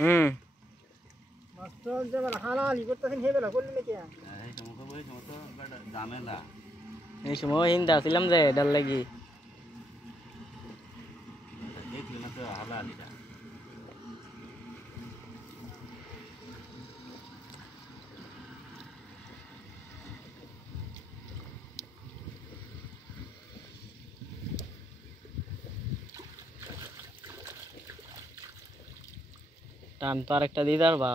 হুম এই সময় হিন্দা ছিলাম যে ডাল লাগি টান তো আরেকটা দিদার বা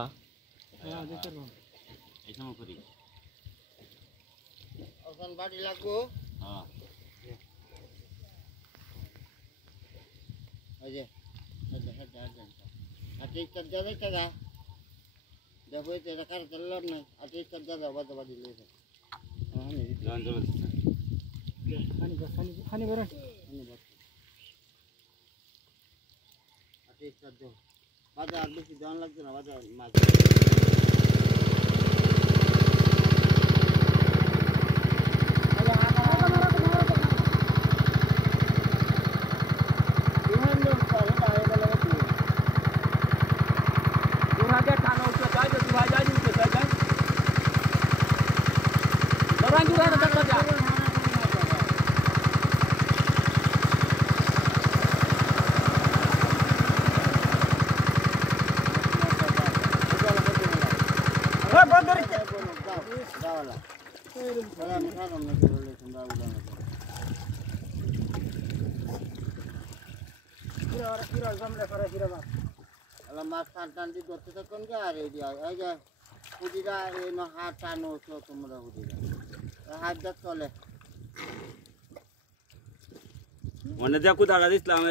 বাড়ি লাগবো দেখো এটা কার চললাম না আজকে ইচ্ছা দাদা বাদা বাড়ি লেগে খানি বড় বাজার বেশি দাম লাগছে না বাজার মাছ মাছ টান টান দিয়ে ধরতে থাকুন আর এই যে হুদিরা এই হাত টানো তোমরা হুদিরা হাত যা চলে মনে দেখো দাঁড়া দিচ্ছিলাম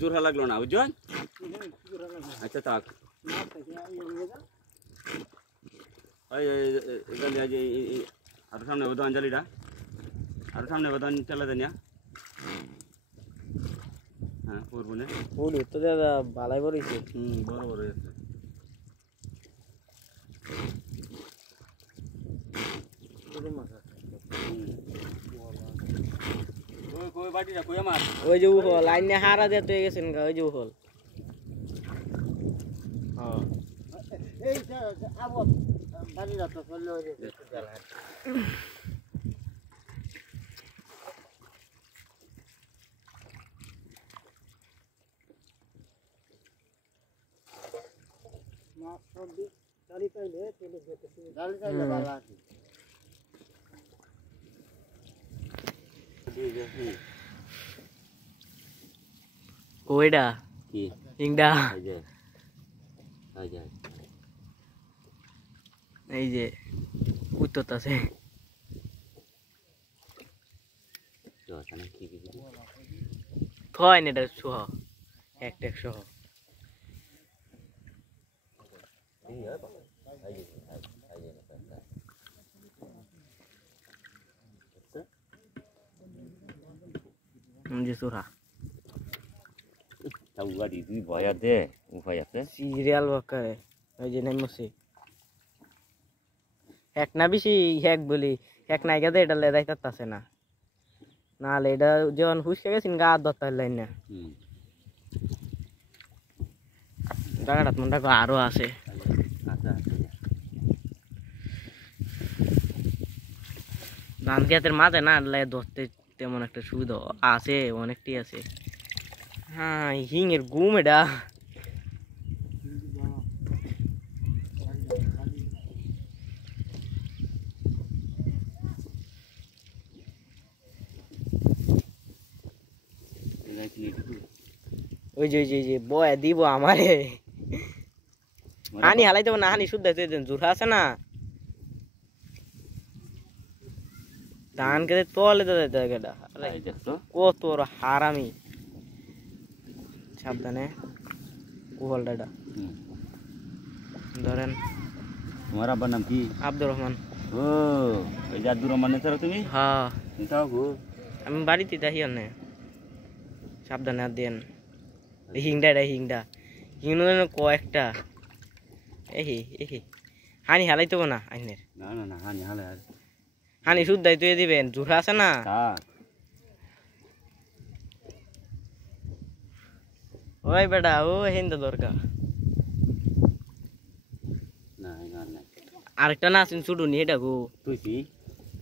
জোড়া লাগলো না বুঝছেন আচ্ছা থাক আর সামনে বোধ অঞ্জলিটা আর সামনে বোধ চালা দেন হ্যাঁ করবো না ফুল তো দাদা ভালাই বড়ইছে বড় বড় আছে কই বাটিটা কই আমার ওই যে উহল লাইনে হারা দে তো গেছেন গা ওই যে উহল হ্যাঁ এই আবো বাড়িটা তো চললো ওই যে কইডা কি হিংডা এই যে উত্তরতাছে কয় নেটা সহ একটা সহ সুরা ভয় আছে উপায় আছে সিরিয়াল বাকায় ওই যে নাই মসি এক না বেশি এক বলি এক নাইগাতে এটা লেদাইতাছে না নাহলে এটা যখন হুসকে গেছেন গা ধরতে লাইন না জায়গাটা মনটা আরো আছে ধান খেতের মাঝে না ধরতে তেমন একটা সুবিধা আছে অনেকটাই আছে হ্যাঁ হিঙের গুম এটা ওই যে বয় দিব আমারে হানি হালাই দেবো না হানি শুদ্ধ জোড়া আছে না ধান খেতে তলে তো জায়গাটা কত হারামি সাবধানে কুহলটা ধরেন তোমার আব্বার নাম কি আব্দুর রহমান ও ওই যে আব্দুর রহমান ছাড়া তুমি হ্যাঁ আমি বাড়িতে দেখি না সাবধানে আর দেন হিংডা হিংডা কয়েকটা এহি হানি হালাই তো না আইনের না না না হানি হালাই হানি শুদ্ধাই তুই দিবেন জোড়া আছে না ওই বেটা ও হিন্দু দরকার আরেকটা না আছেন ছুটু নি এটা গো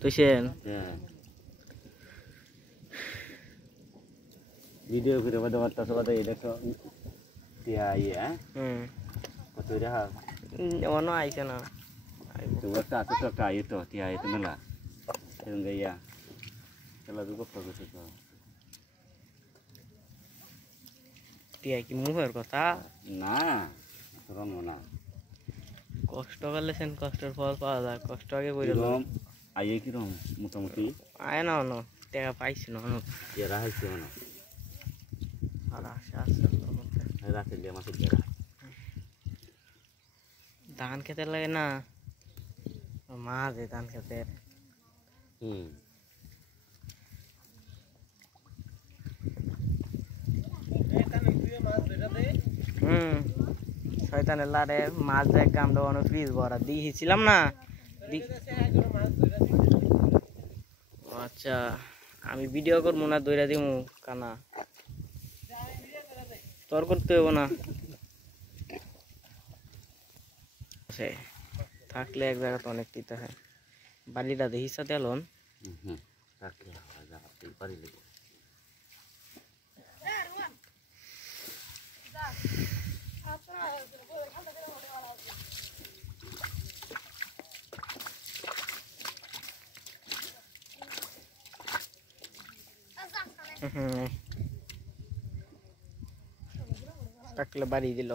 তুইছেন ভিডিও করে বাদে বার্তা সবাই দেখো টিয়া ইয়া কত টাকা অনো আইছে না তো একটা তো টাকা আইতো টিয়া আইতো মেলা এরকম ইয়া চলা দুটো ফটো তো টিয়া কি মুখের কথা না রং না কষ্ট করলেছেন কষ্টের ফল পাওয়া যায় কষ্ট আগে কইরা রং আইয়ে কি রং মোটামুটি আয় না অনো টাকা পাইছি না অনো এরা হইছে না আর আশা আছে রাতে দিয়ে মাসে দিয়ে ধান খেতে লাগে না মাছ ধান খেতে শয়তানের লারে মাছ দেখ আমরা অনেক ফ্রিজ ভরা দিয়েছিলাম না আচ্ছা আমি ভিডিও করবো না দইরা দিব কানা তোর করতে হবো না থাকলে এক জায়গাতে অনেক দিতে হয় বাড়িটা দেখিস সাথে এলন থাকলে বাড়ি দিল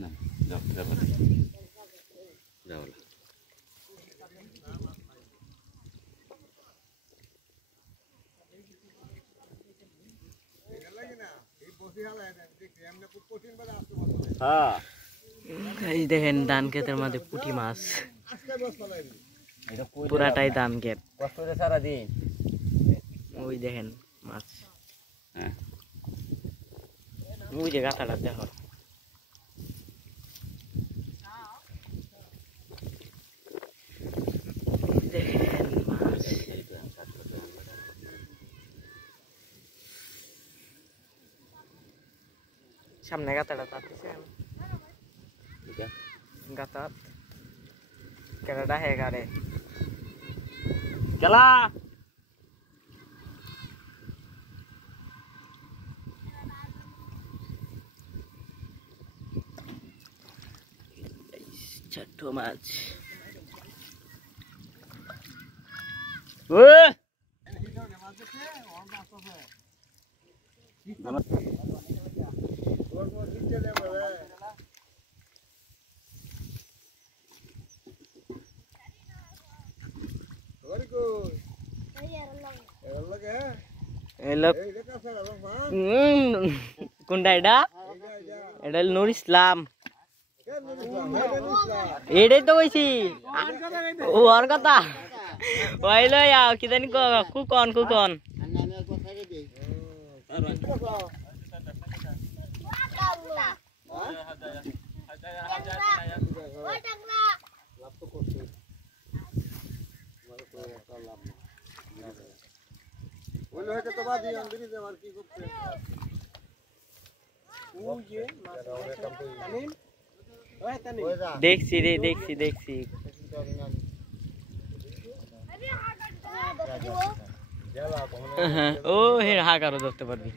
না যাও যাও যাও এই দেখেন ধান ক্ষেতের মধ্যে পুঁটি মাছ পুরাটাই ধান ক্ষেত সারাদিন ওই দেখেন মাছ ওই যে গাথাটা দেখো দেখেন মাছ সামনে গাথাটা তাতেছেন গাতাত কেনাডা হে গারে চলা ছোট মাছ কোনটা এটা এটা নূর ইসলাম এটাই তো কইছি ও আর কথা ওইলো কি জানি কুকন কুকন দেখছি রে দেখছি দেখছি ও হে হাকারও ধরতে পারবি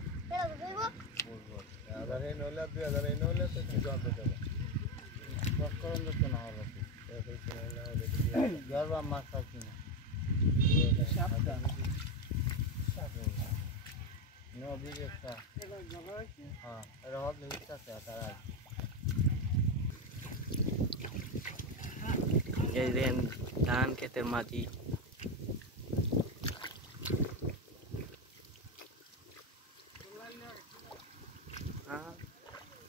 এই দেখেন ধান ক্ষেতের মাটি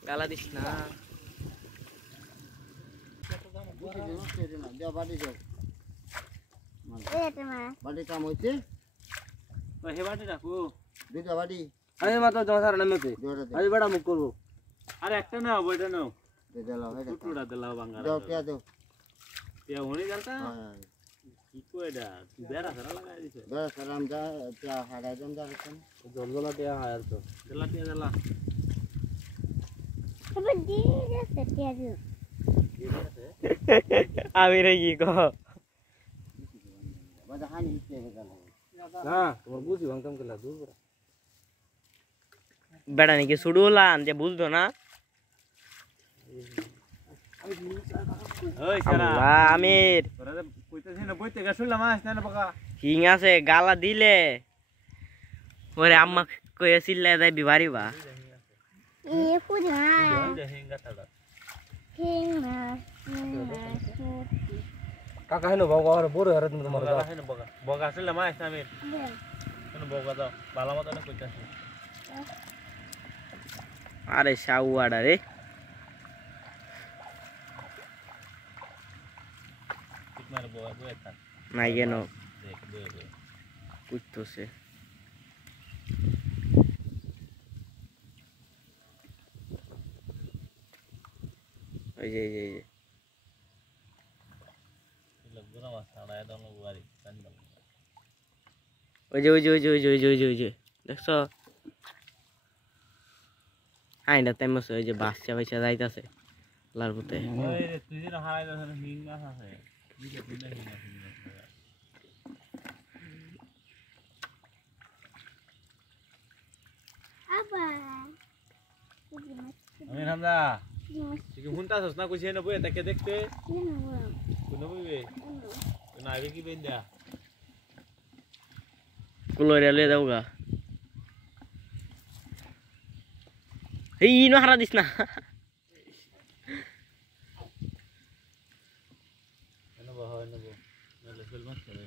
গালা দিস না বাড়ি কাম হয়েছে হে বাটি রাখো দুটা বাড়ি আমি মাত্র 10,000 নামতে আমি বড় মুখ করব আরে একটা না ওইটা নাও দে দাও টুকরা দিলাও বাঙ্গা দাও পেয়া দাও পেয়া হনি জানতা হ্যাঁ কয়টা বেড়া সারা লাগাই দিছে বেড়া সারা আমরা তা হাড়া জম যাচ্ছেন জলজলা টিয়া হায়ার তো জলা টিয়া জলা আবার দিয়ে আছে টিয়া দিও আমি রে কি কহ বাজা হানি হিসে গেল না তোমার বুঝি ভাঙতাম কেলা দূর করে বেড়া নাকি শুরু হলাম যে বুঝতো না ওই সারা আমির তোরা কইতেছিস না বইতে গা শুনলাম আস না বাকা হিং আছে গালা দিলে ওরে আম্মা কয়ে চিল্লাই দেয় বিবারি বা এ পুরা হেঙ্গা তাড়া হিংনা কাকা হেনো বাবা আর বড় হারে তুমি তোমার কাকা হেনো বাবা বগা শুনলাম আস না আমির হেনো বগা দাও বালা মত না কইতাছিস আরে শাউয়াড়া রে মার বগা বয়ে থাক নাই কেন দেখ বয়ে বয়ে কুইতছে ওই যে লগনা মাছ ছাড়ায় দাও না বাড়ি কান্দা ওই যে দেখছো আইনা তেমস ওই যে বাচ্চা পয়সা যাইতাছে লার পুতে ওই রে তুই যেন হারাই দাও হিং মাছ আছে দিকে তুই না হিং আছে আবা আমি হামদা তুই কি হুনতাছস না কইছিস না বইয়া তাকে দেখতে কোন বইবে না আইবে কি বেন্দা কুলোরিয়া লয়ে যাওগা এই নো হারা দিস না এনে বহ নালে ফেল মাছ করে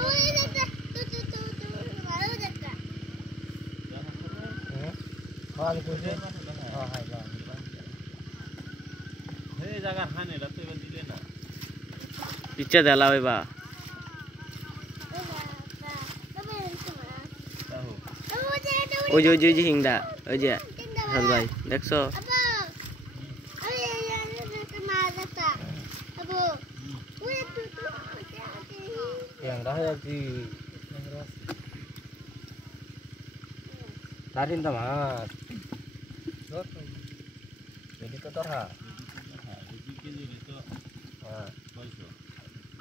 ওই দেখটা তো ভালো দেখটা হাল কইছে হ্যাঁ হাই বা হে জায়গা হানে রাতে দিলে না পিচ্ছা দেলা হইবা তাও ওই যে হিংদা ওই যে হাল ভাই দেখছো yang dah di tarin tamat jadi kotor ha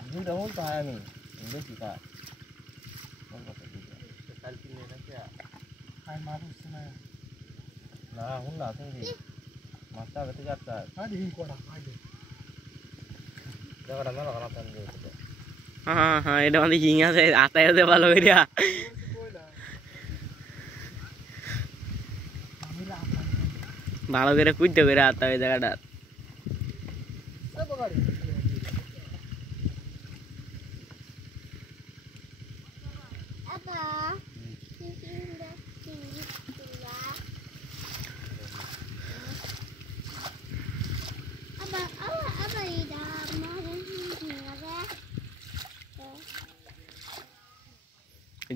ini dah mau tahan nih ini kita sekali ini nanti ya hai maru sana nah hunna tinggi mata betul jatuh ada hing kodak ada jangan mana kalau tanda itu হ্যাঁ এটা মানে হিং আছে আতায় দে ভালো করিয়া ভালো করে কুইতে করে আতা ওই জায়গাটা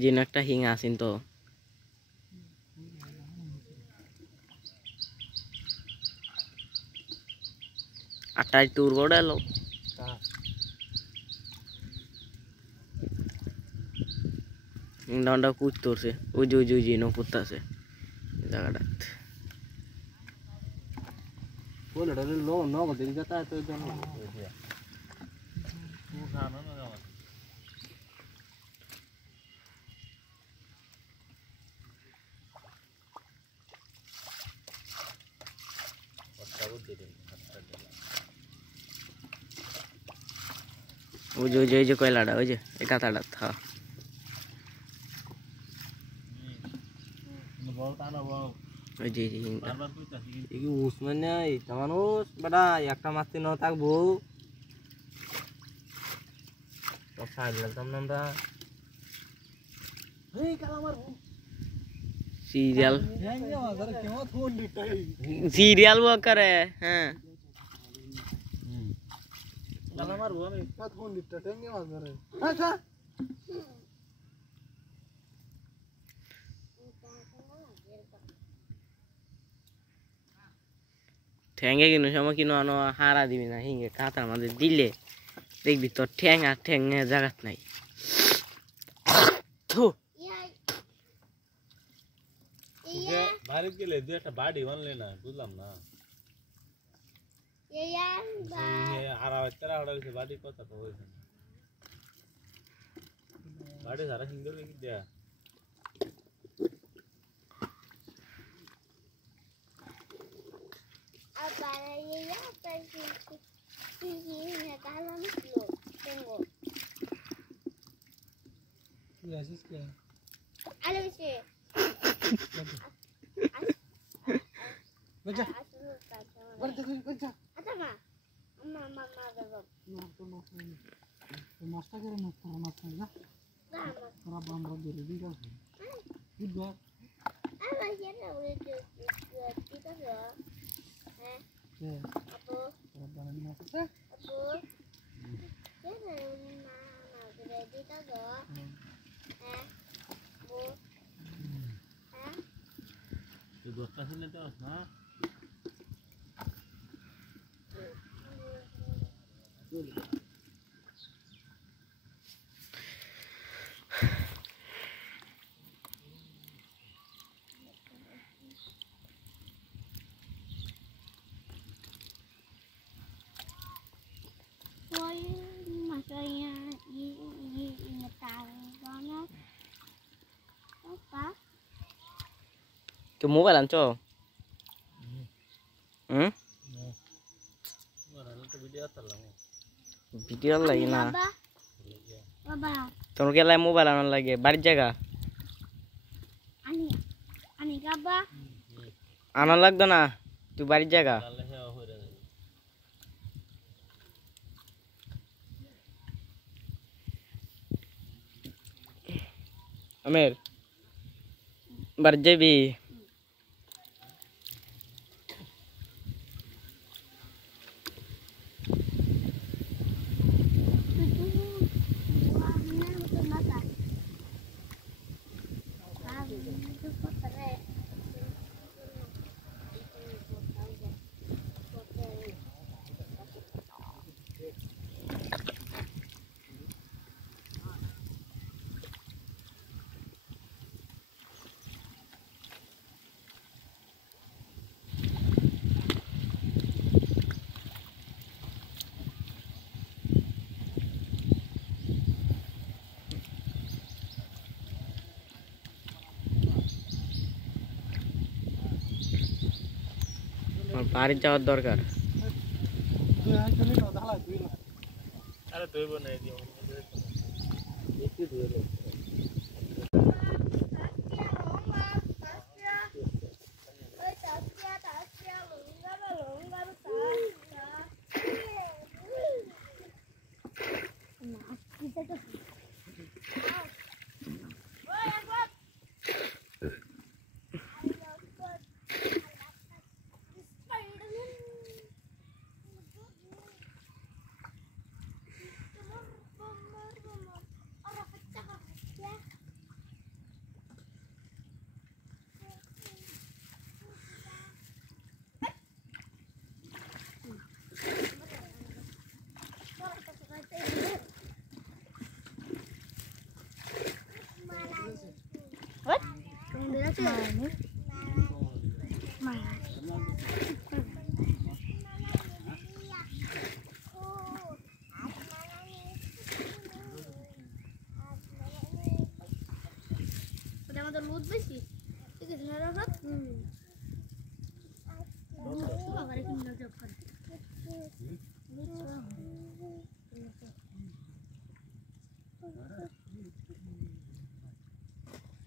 যে একটা হিং আসিন তো আটাই টুর বড় এলো ডান্ডা কুচ তোরছে ওই যে নো কুত্তাছে জায়গাটা बोल रहे लो नो बदल जाता है तो इधर तू खाना ना जाओ पत्ता वो दे दे ওই যে কয়লাটা ওই যে এই কাঁথাটা হ্যাঁ बहुत आना वो ওই যে হিংটা बार कोई चाहिए এই উসমান নাই মানুষ বেটা একটা মাছতে ন থাকবো তো সাইড লাগতাম না আমরা এই কালা মারবো সিরিয়াল হেঙ্গে মাজার কেমন ফোন দিতাই সিরিয়াল ওয়ার্ক করে হ্যাঁ কালা মারবো আমি কত ফোন দিতা হেঙ্গে মাজার আচ্ছা ঠ্যাঙ্গে কিনো সময় কিনো আনো হারা দিবি না হিঙ্গে কাতার মাঝে দিলে দেখবি তোর ঠ্যাং আর ঠ্যাঙ্গে জাগাত নাই থু বাড়ি গেলে দুই একটা বাড়ি বানলে না বুঝলাম না আর তেরা হড়া গেছে বাড়ি কথা তো হয়েছে বাড়ি সারা সুন্দর কি দেয়া দশটা শুনে তো না cái mua làm cho video lagi na তোর কে লাই মোবাইল আনার লাগে বাড়ির জায়গা আনার লাগতো না তুই বাড়ির জায়গা আমের বাড়ির যাবি বাড়ি যাওয়ার দরকার আরে তুই বনে দিও একটু ধুয়ে লুট বেশি ঠিক আছে না রাত সবারে কিনে জব করে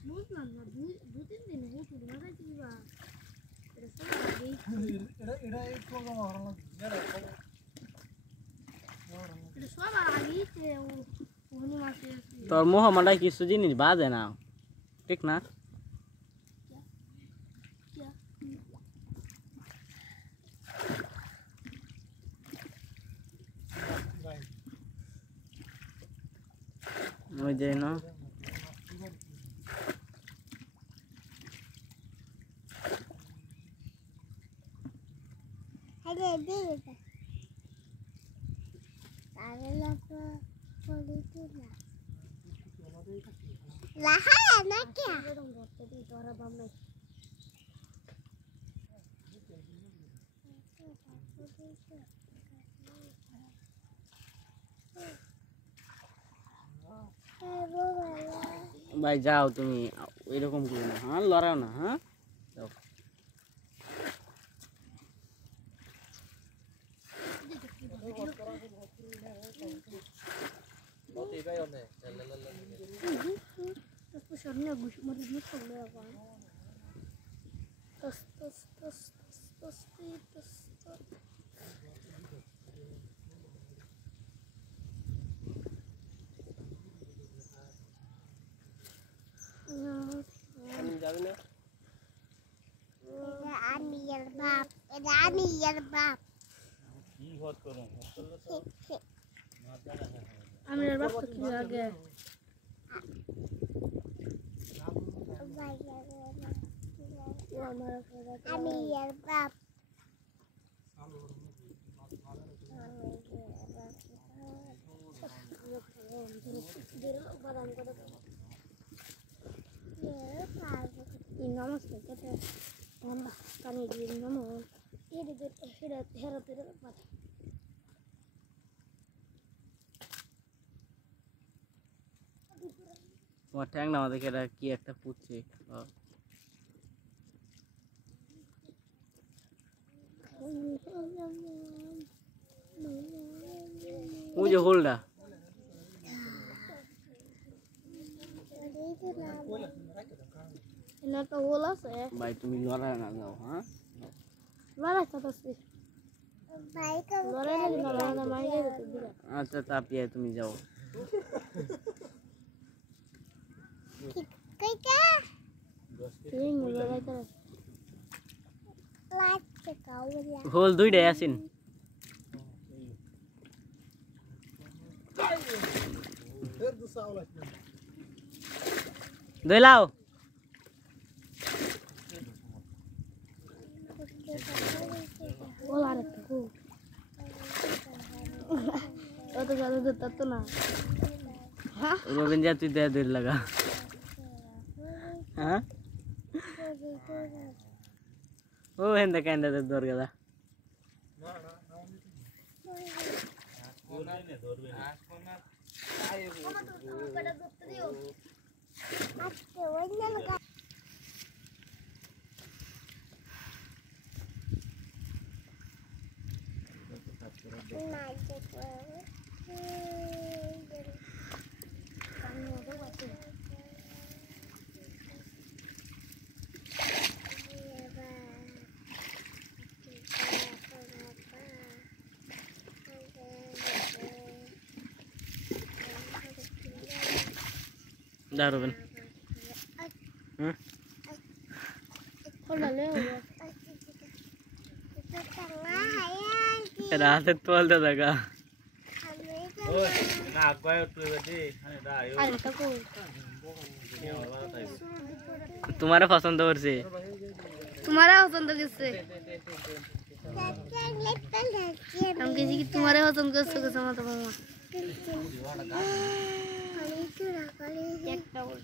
লুট না দুই তিন দিন লুট না যাইবা এটা এক প্রোগ্রাম আর লাগে এটা সব আগে তে উনি মাসে তোর মোহাম্মদ কিছু জিনিস বাজে না ঠিক না ওই যে না ভাই যাও তুমি এরকম করো না, হ্যাঁ লড়াও না, হ্যাঁ যাও। আমির বাপ তো কি লাগে আমির বাপ নমস্কার কেটে পানি দিয়ে নমো হেরাতে তোমার ঠ্যাং না আমাদেরকে এটা কি একটা পুড়ছে। ওই যে হোলটা একটা হোল আছে ভাই, তুমি লড়াই না যাও, হ্যাঁ লড়াই করতেছি লড়াই লাগে না লড়াই মাইরে দিতে আচ্ছা তাপিয়ে তুমি যাও। হোল দুইটাই আছেন। দইলাও রবীন্দ্র তুই দেয় দৌড় লাগা, হ্যাঁ ও হেন্দা কান্দা দৌড় গেলা। দারুন রাতে তোলতে থাকা তোমারে পছন্দ করছে, তোমারে পছন্দ করছে আমি কিছু কি তোমারে পছন্দ করছে কিছু মতো মামা একটা বল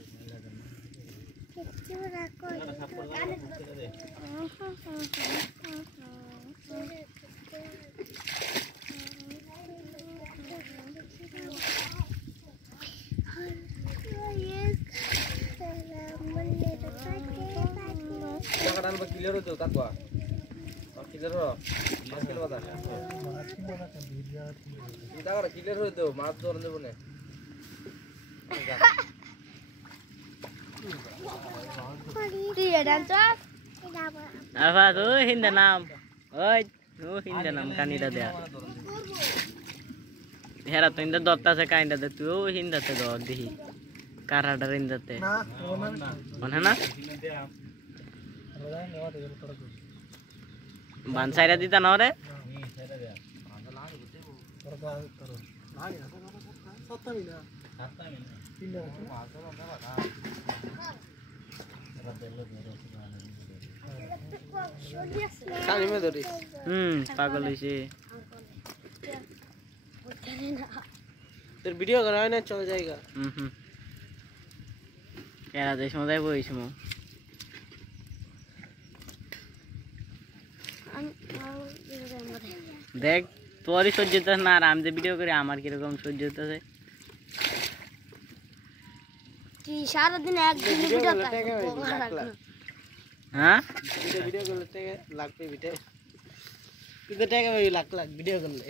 ক্লিয়ার হতো কাকুয়া ক্লিয়ার হো মাছ কিলো বাদা এটা করে ক্লিয়ার হতো মাছ ধরে দেব না আবা তো হিন্দা নাম ওই ও হিন্দা নাম কানিটা দেয়া হেরা তো হিন্দা দত্তা আছে কাইন্ডা দে তুই হিন্দাতে দর দেখি কারাডার হিন্দাতে মনে না বান সাইরা দিতা না রে কানি মে ধরি পাগল হইছে তোর ভিডিও করা হয় না চলে যায়গা এরা যে সময় যাইব ওই সময় দেখ তোরই সহ্য হইতেছে না আর আমি যে ভিডিও করি আমার কিরকম সহ্য হইতেছে সারাদিন একদিন ভিডিও হ্যাঁ ভিডিও করলে থেকে লাগবে ভিডিও কিন্তু টাকা পাবি লাখ লাখ ভিডিও করলে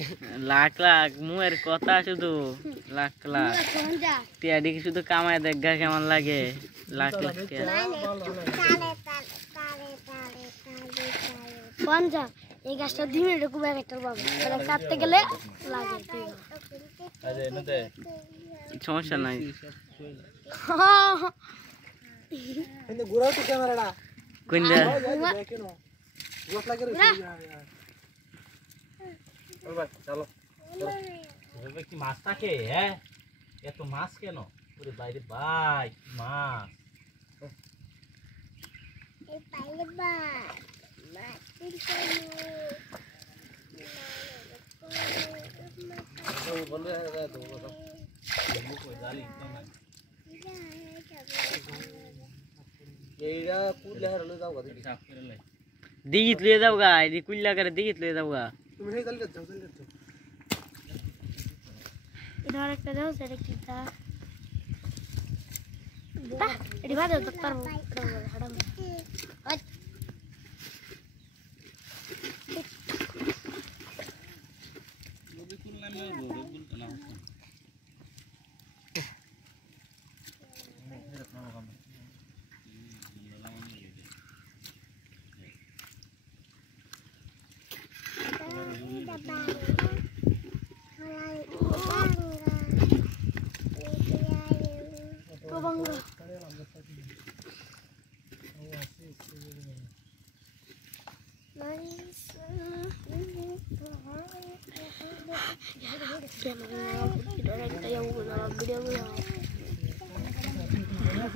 লাখ লাখ মুয়ের কথা শুধু লাখ লাখ টিয়াডি শুধু কামায় দেখ গা কেমন লাগে লাখ লাখ টিয়া পঞ্জা এই গাছটা 2 মিনিটে কুবা একটা পাবো তাহলে কাটতে গেলে লাগে আরে নতে সমস্যা নাই কিন্তু ঘুরাও তো ক্যামেরাটা কোনটা কেন গোস লাগে রে চলো ওই কি মাছ থাকে হ্যাঁ এত মাছ কেন ওরে বাইরে ভাই মাছ এই পাইলে বা মাটির তো বলে তো কই জালি না এইটা কুলে হারলে যাও গা দেখি সাফ করে লাই দিগিত লয়ে যাও গা এদি কুল্লা করে দিগিত লয়ে যাও গা তুমি সেই জালি যাও ইধার একটা দাও সেটা কি তা বাহ এডি বাদ দাও তার হাড়াম আজ রবি কুল্লা মে রবি কুল্লা না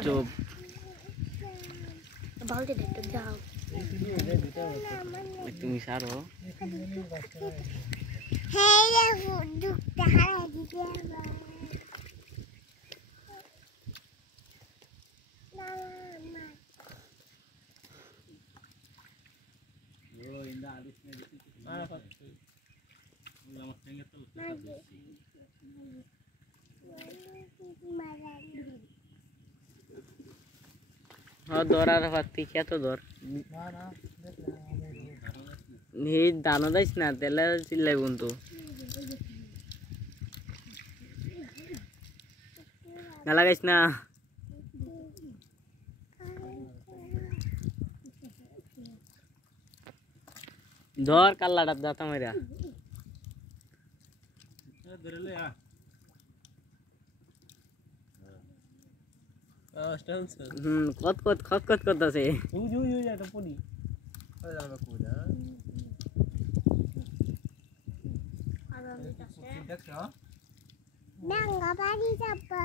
চুপ বালতি দেখতে যাও তুমি সারো হেই রে দুঃখটা হারা দিতে হ্যাঁ ধরার পাতি কে তো ধর এই দানো দাইস না তেলে চিল্লাই বন্ধু না লাগাইস না ধর কাল্লাটা দাতা মাইরা ধরে লে আ কত কত খত কত করতেছে উই এটা পড়ি আরে আমরা কোদা দেখছো নাঙ্গা বাড়ি যাবা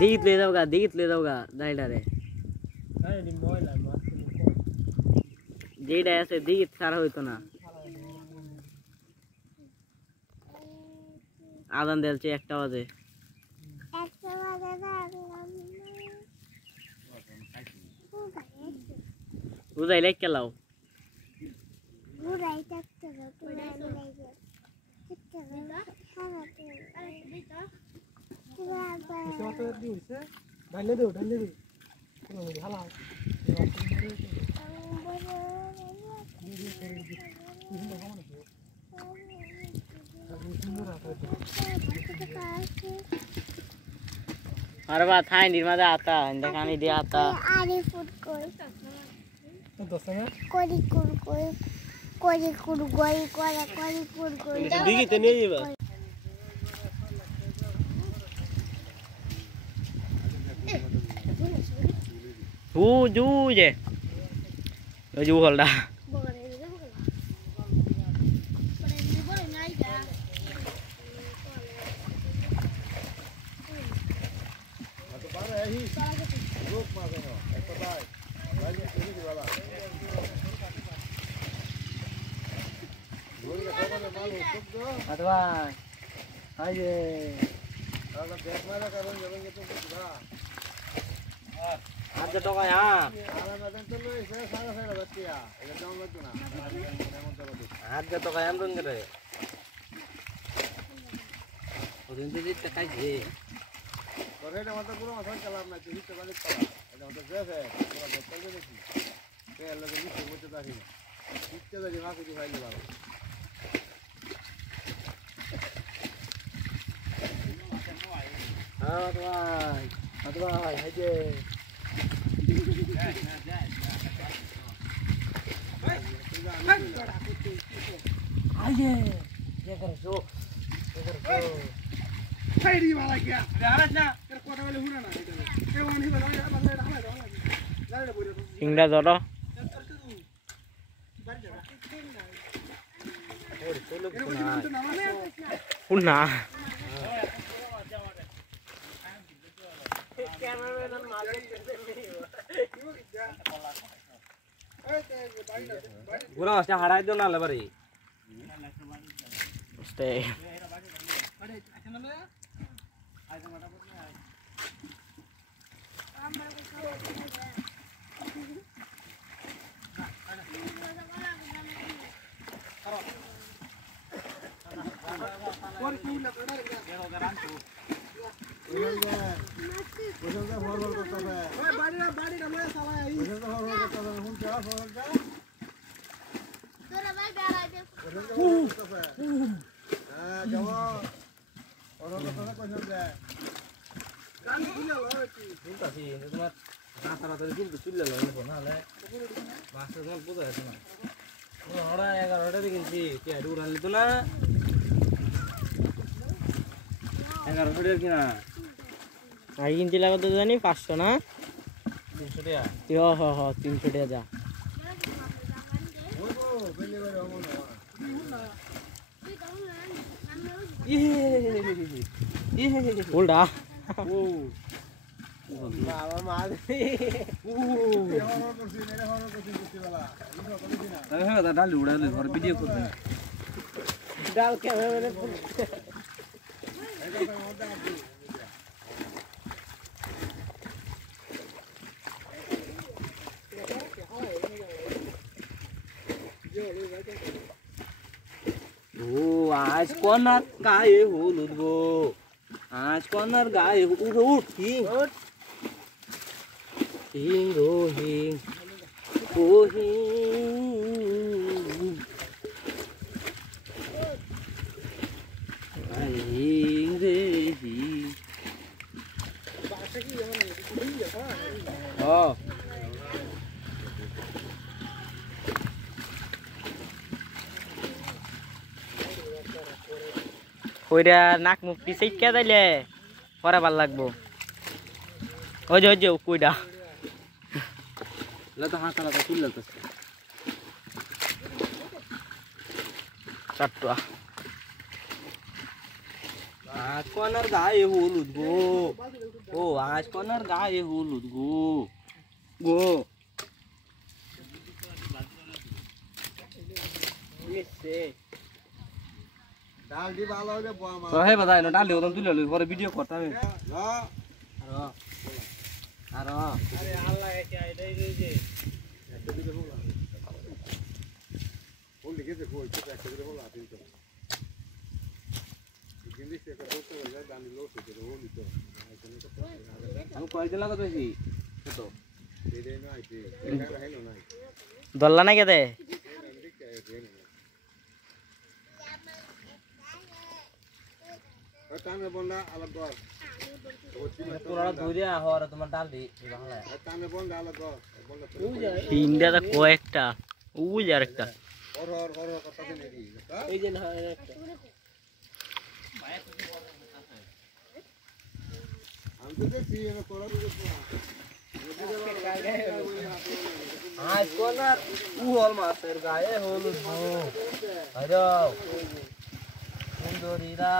দিগিত লয়ে যাও গা দাইডারে আরে দি ময়লা মাছ যেটা আছে দিগিত সারা হইতো না আদান দেলছে 1টা বাজে বুঝাই লাইক কেলাও ডালে দেও হালা अरे बात है निर्माता आता है इंदकानी दिया आता आरे फुट कोई तो दोस्तों कोरी गोई कोरी दिगी तो नहीं है जू जे जू हल्दा সিংড়া ধরো না গুড়া মাছটা হারাই দিও না লেবারে আগে কিনতে লাগাতে জানি 500 না 300 টাকা 300 টাকা যা উল্টা ডাল উড়ালে ঘর ভিডিও করতে ডাল ক্যামেরা आज कोणात काय हलुद गो आज कोणार गाय उठ हिंग हिंग रो हिंग ओ हिंग हिंग रे हिंग हाँ কইরা নাক মুখ পিছাইকা যাইলে পরে ভাল লাগবো ওই যে কইডা লা তো হাঁটা লাগা তুললা তো চাটুয়া आज कोणार गाय हलुद गो ओ आज कोणार गाय हलुद गो गो डाल दी भालो रे बुआ तो है बताए ना डाल दे तुम तुले और वीडियो करता है लो अरे अरे अल्लाह है क्या इधर इधर जे बोल लिखे देखो इसे पैक कर बोला तीन तो गिंदी से कर तो लगा दान लो से तो वो लिखो हम कोई दिन लगा तो ही तो दे दे ना इसे लगा है ना দল্লা না কেদে ताने बोंदा अलग कर पूरा धुरिया और তোমার ডাল দি ভালো ताने बोंदा अलग कर बोंदा তিনটা তো কয়েকটা ওই আর একটা और কথা দে নেই এই যে না একটা हम तो देखी है कोरा भी आज कोणार उहल मासेर गाय हलुद गो अरे सुंदरीरा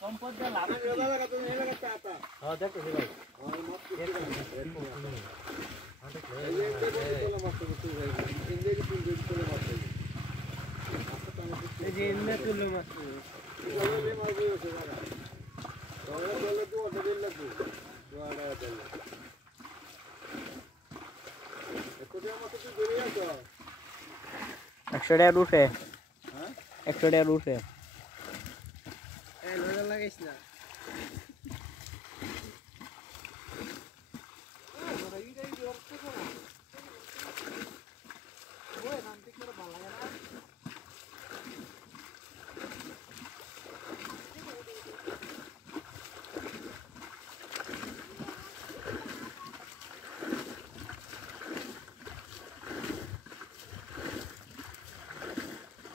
সম্পদ দিয়ে লাভ হ্যাঁ দেখো ভাই একশো টাকার উঠে 100 টাকার উঠে লাগাইস না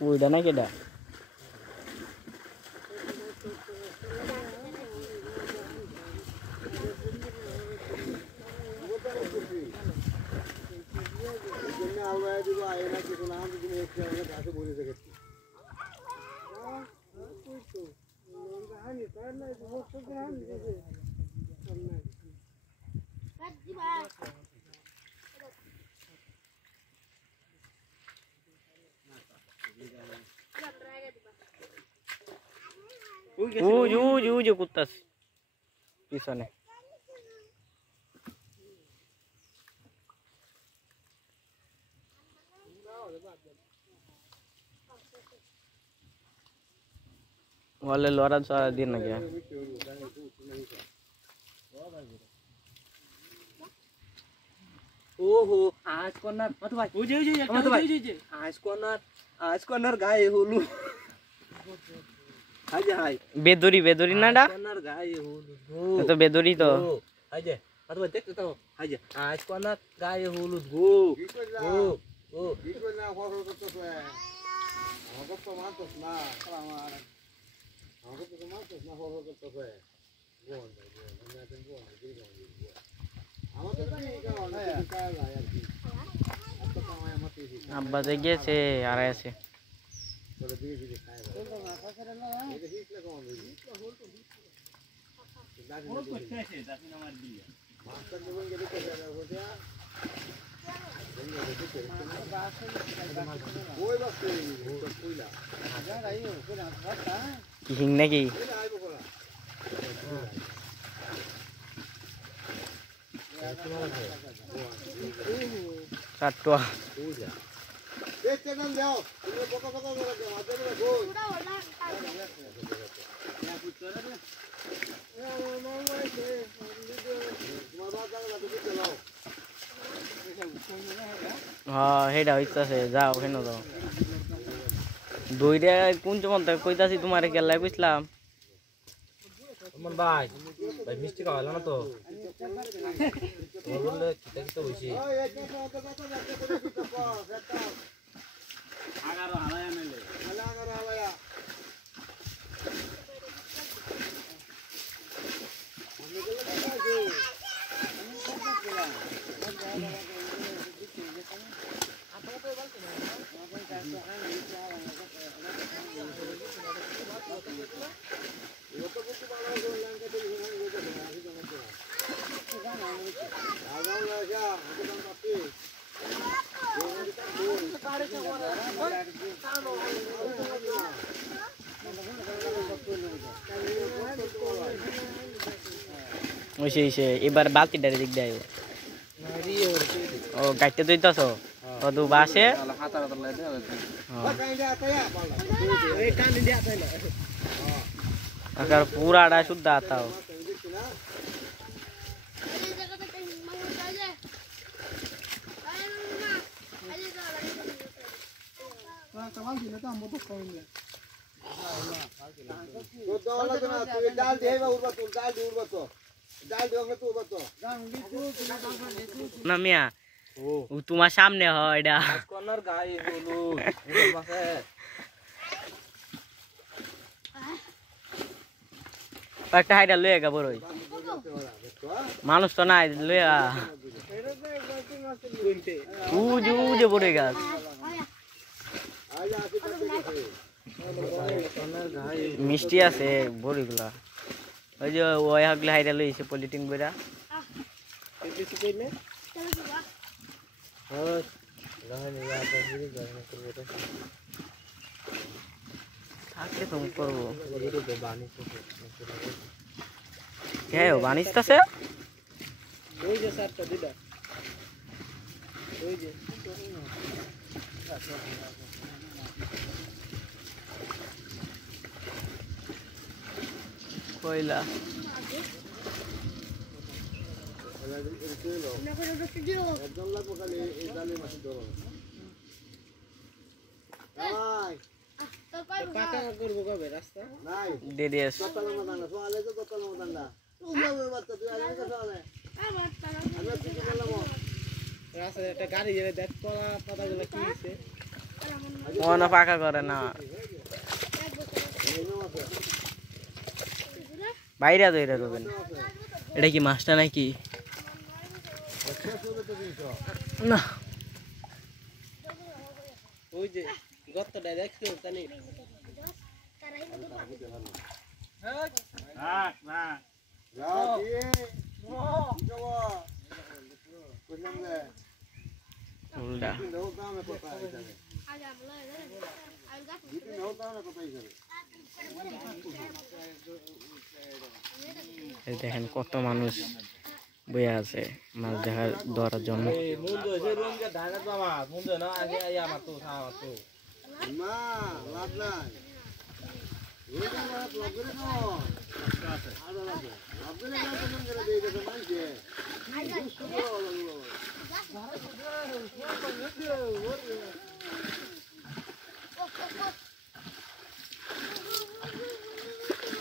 ওইটা না কেডা উজ কুত্তাস পিছনে ওয়ালে লড়া চড়া দিন না গিয়া ओहो आज कॉर्नर मत भाई ओजे आज कॉर्नर गाय होलू आजे हाय বেদরি না ডা कॉर्नर गाय होलू তো বেদরি তো आजे मत भाई देख तो आजे आज कॉर्नर गाय होलू गो गो गो বিকল না ফসল করতেছ আমাকে তো মানতস না আমাকে তো মানতস না ফসল করতেছ গোন আমি এখন গোন আমাকে তো কি কারণ না কাজ আর কি এত সময় আমাকে আব্বা যে গেছে আর আছে চলে দিয়ে দিয়ে খায় এটা হিসলে কোন হইছে বহুত করতে আছে দাসিন আমার দিয়ে মাস্টার জীবন গেলে তো জায়গা হচ্ছে ওই বাসে কইলা কি হিং নাকি আইবো কোলা কাটুয়া দেখতে নাম দাও তুমি বকা বকা করে দাও মাঝে মাঝে গোল তোমার বাবা জায়গা তো দিতে লাও হ্যাঁ হেডা হইতাছে যাও কেন যাও দইটা কোন চমন কইতাছি তোমারে কেলা কইছিলাম मन भाई भाई मिस्टी का वाला ना तो बोलले किता किता হইছে ওই একটা কথা কথা যাচ্ছে করে দিতে পার একটা আগারো হালায়া মেলে আলাগা রাওয়া আমি গেলে বাজে আমি কথা কইলাম আপনারা তো বলতে না আপনি কাছে আনি চাও কত কিছু ভালো করে লঙ্কা তো ঘুরে গেছে আমি জানি তো আগাও লাগা আমি তো পাচ্ছি ওইসে এবার বালতিটারে দিক দেয় ও গাইতে দইতাছ কত বাসে হাতা হাতা লাগে আকার পুরাটা শুদ্ধ আতাও ডাল দিয়ে উড়বা তো ডাল দিয়ে উড়বা তো ডাল দিয়ে আমরা তো উড়বা তো না মিয়া ও তোমার সামনে হয় এটা কর্নার গায় হলো মাসে একটা হাইডা লয়ে গা বড়ই মানুষ তো নাই লয়ে উজে পড়ে গাছ মিষ্টি আছে বড়িগুলা ওই যে ওই হাগলে হাইরা লইছে পলিটিং বইরা কিছু কইলে হ্যাঁ রাহানি আপা গিরি গানা করব তো থাকে তুমি করব গিরি তো বানি হ্যাঁ বানিস্তাছে ওই যে সাতটা দিদা ওই যে কইলা একদম লাগবো খালি এই জালের মাছ ধরো পাকা করব কবে রাস্তা নাই দেদিস দতলা মাদানা তো আলে তো দতলা মাদানা উল্লার বাচ্চা তুই আলে কথা আলে আমি কি বললাম রাস্তা একটা গাড়ি গেলে দেখ পড়া পাতাগুলো কি হইছে মনে পাকা করে না বাইরে দইরা রবেন এটা কি মাছটা নাকি না ওই যে গতটা দেখছো জানি না যা কি যাও কইলাম না উল্টা দাও দামে কথা আইতাবে দিতে নাও দামে কথা আইতাবে এই দেখেন কত মানুষ বইয়া আছে মাছ দেখার ধরার জন্য এই মুন্ডো যে রুমকে ঢাকা বাবা মুন্ডো না আগে আই আমার তো খাওয়া তো মা লাভ নাই রোজা রাত লাভ করে না আরে লাভ করে না তো মন করে দেই তো মানছে দুষ্ট বড় লাগলো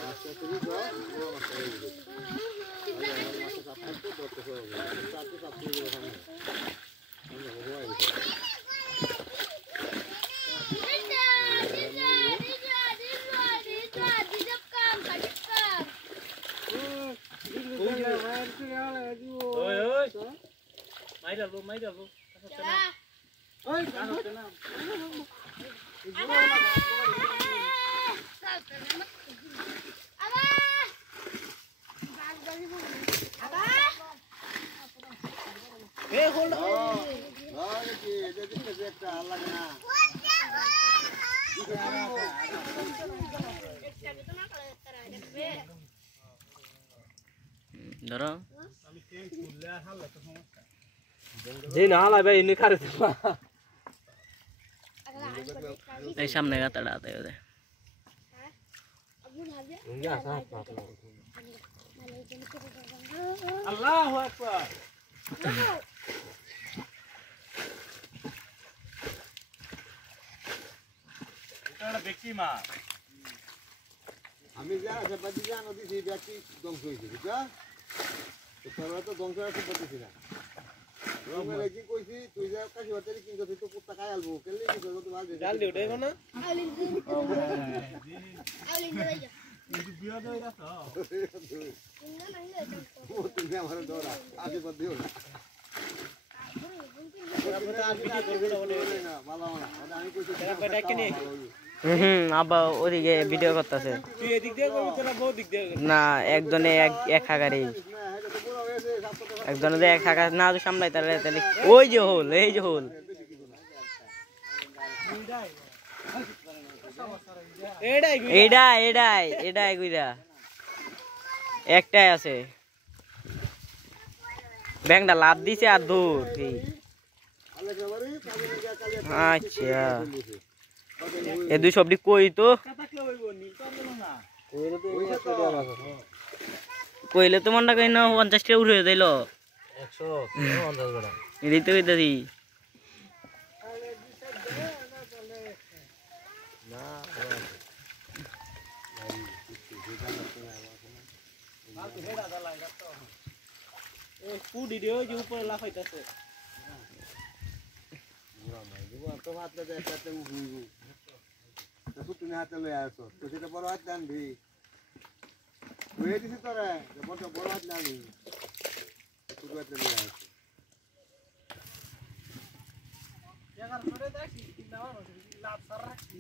আচ্ছা তুমি যাও বড় মাছ হয়ে গেছে মাছ সাপ তো ধরতে হবে সাথে সাথে গেলে সামনে আমরা হওয়াই গেছে ওই ওই মাইরা লো ওই কাছে না এ হল আরে কি এটা দিতে একটা লাগে না ধরো যে না হালা ভাই নি করে এই সামনে গাতাটা আতে ওদের আল্লাহু আকবার এটা ব্যক্তি মা আমি যা আছে বাদি জানো দিছি ব্যক্তি ধ্বংস হইছে বুঝছা তো সরলা তো ধ্বংস আছে বলতেছি না রঙের কি কইছি তুই যা কাশি বাতারি কিনতে তুই তো কুত্তা খাই আলবো কেলে কি করব তো ভালো গাল দিও দেখো না কিন্তু বিয়া দই রাখ ও তুমি আমার ডরা আগে বাদ দিও না ভালো না আমি কইছি আব্বা ওদিকে ভিডিও করতেছে তুই এদিক দিয়ে করবি তোরা বহু দিক দিয়ে না একজনে এক হাগারে একজনে যে এক হাগার না তো সামলাই তাহলে ওই যে হোল এই যে হোল এটাই গুইরা একটাই আছে ব্যাংকটা লাভ দিছে আর দূর আচ্ছা এ দুই সবটি কই তো কইলে তো মনটা কই না 50 টাকা উঠে দিল 150 এটাই তো কইতাছি কুডি দিও যে উপরে লাফাইতাছে তো হাতে দেখাতে উঠবো তো তুমি হাতে লই আসো তো সেটা বড় হাত আনবি হয়ে দিছি তোরা বড় হাত না আনি ছোট হাতে লই আসো জায়গার পরে দেখি না লাভ সার রাখছি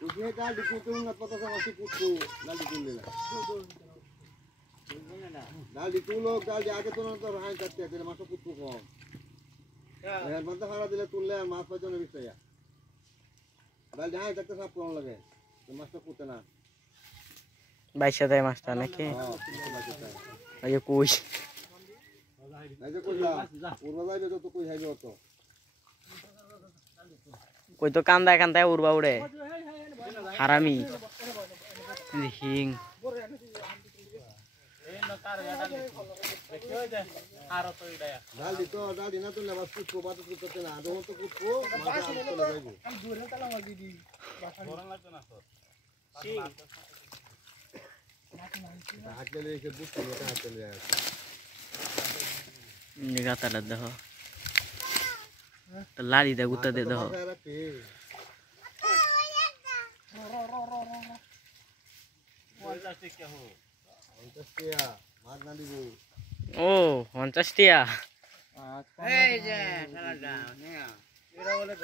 तुझे डाल दिखो तो ना पता था वासी कुत्तो डाल दिखो ले डाल दिखो लोग डाल दे आगे तो ना तो रहाई करते हैं तेरे मास्टर कुत्तो को यार बंदा खाना दिले तुल्ले और मास बचो ने बिस्ताया डाल जहाँ तक तो सब कौन लगे तो मास्टर कुत्ते ना বাইশা দেয় মাছটা নাকি এই যে কই ऐसे कोई ला पूर्व जाए तो कोई है जो तो কই তো কান্দায় কান্দায় উড়বা উড়ে হারামি হিং डाल दी ना तो ले बस कुछ को बात कुछ करते ना दो तो कुछ को माथा तो लगाएगो दूर तला लगी दी बोरन लगता ना सर हाथ ले लेके बुक कर हाथ ले आया निगाताला देखो तो लाड़ी दे गुत्ता दे दो ও 50 টিয়া এই যে শালাটা নিয়া এরা বলে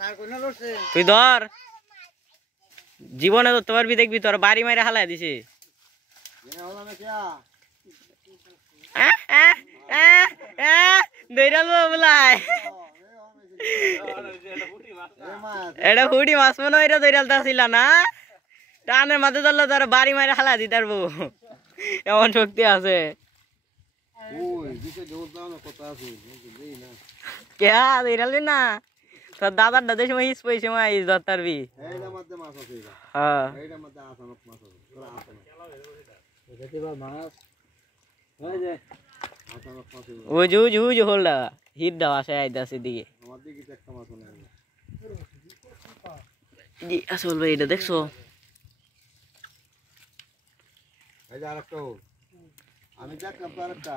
আর কোন লড়ছে তুই ধর জীবনে ধরতে পারবি দেখবি তোর বাড়ি মাইরা হালাই দিছে এনে হলো না কিয়া দইরাল বলাই এটা হুডি মাছ মনে হইরা দইরালতা ছিল না টানের মাঝে ধরলে তোর বাড়ি মাইরা হালাই দিতে পারবো এমন শক্তি আছে ওই দিকে জোর দাও না কত আছে দেই না কেয়া দইরালি না তোর দাদার দাদা সময় ইস পয়সা মাই ইস ধরতারবি এইটা মধ্যে মাছ আছে হ্যাঁ এইটা মধ্যে আসানো মাছ আছে তোরা আসানো এটাতে বা মাছ হয় যে আসানো মাছ ওই জু হলটা হিট দাও আসে আইতাছে দিকে আমার দিকে একটা মাছ নাই জি আসল ভাই এটা দেখছো এই যে আরেকটা আমি দেখলাম তো আরেকটা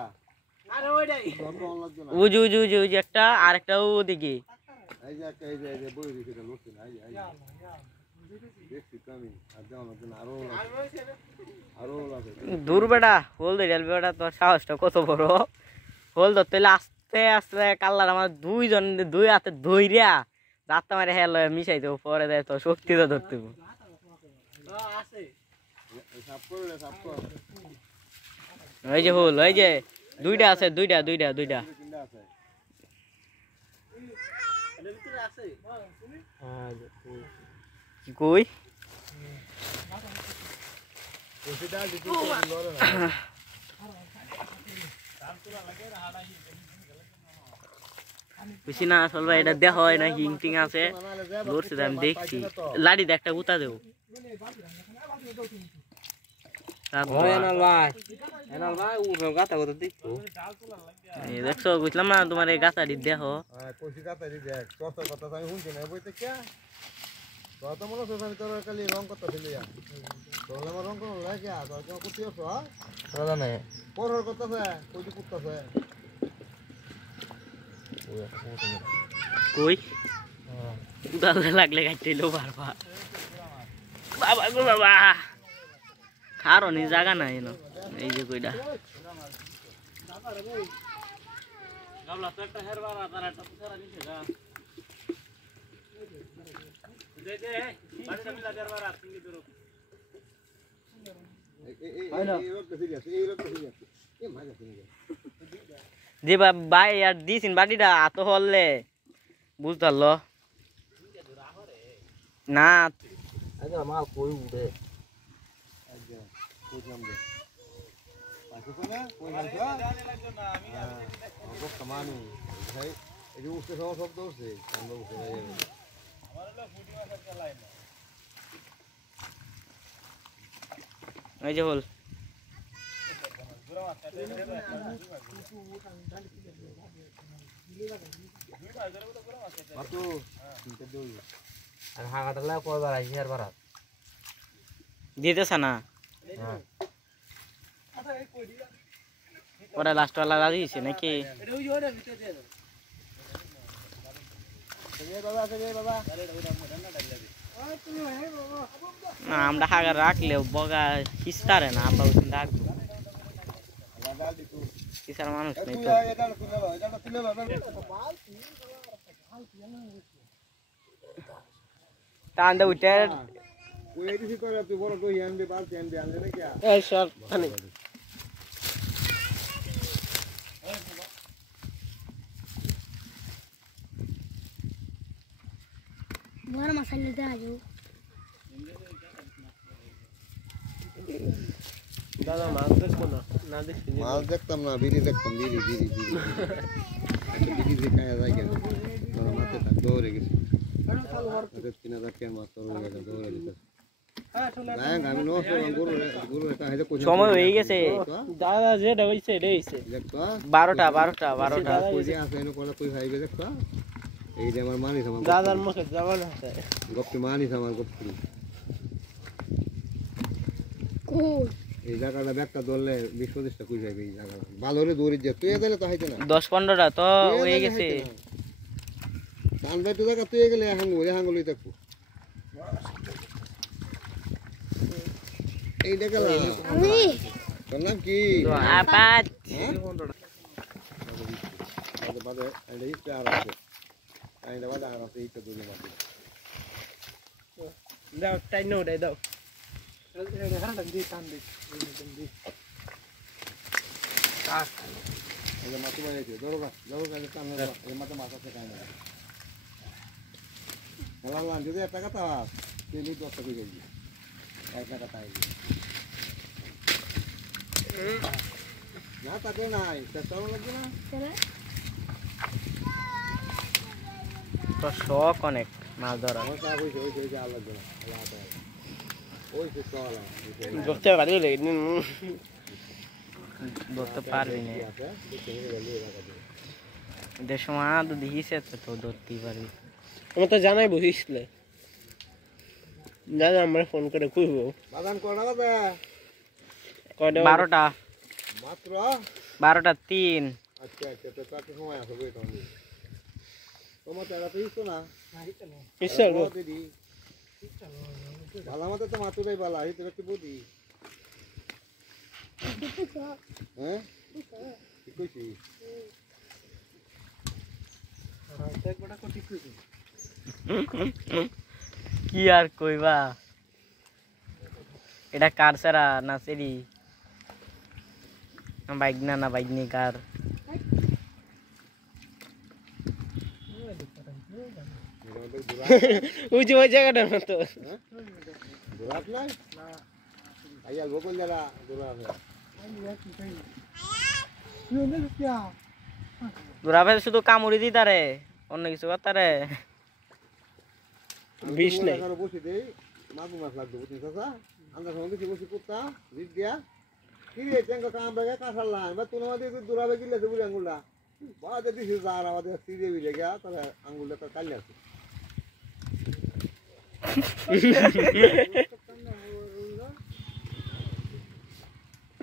আরে ওইটাই সব লাগবে না উজু একটা আরেকটা ওদিকে এই যে একটা এই যে বই দিছে এটা লুচি না এই দেখছি তো আমি আর দাও না আরো লাগে দূর বেটা হোল দইরাল বেটা তোর সাহসটা কত বড় হোল ধরতে আস্তে আস্তে কাল্লার আমার দুই হাতে ধইরা রাতটা মারে হেল মিশাই দেবো পরে দেয় তো শক্তি তো ধরতে আছে সাপ করে সাপ কর ওই যে হোল ওই যে দুইটা আছে দুইটা তিনটা আছে এর ভিতরে আছে হ্যাঁ কি কই ওই ডাল দিতে লরে না বেশি না আসল ভাই এটা দেখ হয় না হিং টিং আছে লড়ছে আমি দেখছি লাড়ি দে একটা গুতা দেও এনাল ভাই উড়ো গাতা কত দেখছো এই দেখছো বুঝলাম না তোমার এই গাছাটি দেখো কইছি গাতা দি দেখ কত কথা আমি শুনছি না বইতে কি কত মনে হচ্ছে আমি তোর খালি রং করতে দিলিয়া তোর আমার রং কোন লাগে আর তোর কোন কুতি আছে দাদা নাই পরর করতেছে কই দি কুত্তাছে কই উদাল লাগলে কাটতেইলো বারবার বাবা গো বাবা খারো নি জায়গা নাই এনো এই যে কইডা গাবলা তো একটা হেরবারা তার একটা পুছারা নিছে গা দে বাড়ি মিলা হেরবারা সিঙ্গি ধরো এই রোড কইছি আছে এ মাগা সিঙ্গি যে ভাই আর দিছিন বাড়িটা আত হললে বুঝতারলো না আচ্ছা মাল কই উড়ে আচ্ছা কই জামবে পাছে কোনা কই যাইছো না আমি আর কমানি ভাই এই যে উঠতে সব শব্দ হচ্ছে আমরা উঠে যাই আমার হলো ফুটি মাছ চালাই না এই যে হল আর হাগাটালা কয়বার আইছি আর বারাত দিতেছ না ওরা লাস্ট ওয়ালা লাগিয়েছে নাকি না আমরা হাগার রাখলেও বগা খিস্তারে না আমরা ওই রাখবো কিসার মানুষ নেই তো তান্দা উঠে ওই দিছি তোরা তুই বড় কই আনবি বালতি আনবি আনলে না কি এই সর খানি বড় মাছ নিতে আজো দাদা মাছ দেখো না না দেখি মাছ দেখতাম না বিড়ি দেখতাম বিড়ি দেখায় যায় কেন তোরা মাঠে থাক দৌড়ে গেছি কিনা দেখে মাছ তোর দৌড়ে দিতে সময় হয়ে গেছে দাদা যেটা হইছে এটা হইছে 12টা এই যে আমার মানিস আমার দাদার মুখে যাবা না গপ্পি মানিস আমার গপ্পি এই জায়গাটা ব্যাগটা ধরলে 20-25টা কুই যাবে এই জায়গা ভালো করে দৌড়ে যা তুই এলে তো হইতে না 10-15টা তো হয়ে গেছে দান ভাই তো জায়গা তুই গেলে হাঙ্গুলি থাকবো এই দেখা আমি তোর নাম কি আপাত বাদে এটা ইচ্ছে আর আছে আইনা বাদে আর আছে ইচ্ছে দুই মাটি দাও টাই নো দে দাও এই মাটি বানাইছে ধরো কাছে টান এই মাটি মাছ আছে কাই না লাগলাম যদি একটা কথা তুই দুটো কথা কই যাবি একটা কথা আইবি না তাকে নাই চেষ্টা লাগবে না তো শখ অনেক মাছ ধরা ওই যে আল্লাহ জানা আল্লাহ ওই যে চলা ধরতে পারি ধরতে পারবি না দেশ সময় তো দিয়েছে তো ধরতেই পারবি আমার তো জানাই বুঝিসলে দাদা আমার ফোন করে কইবো বাগান কটা বাজে 12টা মাত্র 12:03 আচ্ছা তো চারটে সময় আছে বই তো তোমার তো এত ইচ্ছো না ইচ্ছা গো দিদি ভালো মতো তো মাতুরাই ভালো হিতে একটু বুঝি হ্যাঁ ঠিক কইছি কি আর কইবা এটা কার সারা না সেরি বাইক না বাইক নি কার ওই যে ওই জায়গাটার মতো দুরাত নাই না আইয়া গোগল যারা দুরাত দুরাবে শুধু কামড়ি দিতারে অন্য কিছু করতারে বিষ নাই বসে দেই মাগু মাছ লাগবে বুঝছিস চাচা আমরা সঙ্গে বসে করতা রিট দিয়া কি রে চেঙ্গা কাম বাগে কাঁসারলাম বা তুমি আমাদের দুরাবে গিলে বুড়ি আঙ্গুলটা বাদে দিছি যার আমাদের সিজে বিলে গিয়া তাহলে আঙ্গুলটা তো কালি আছে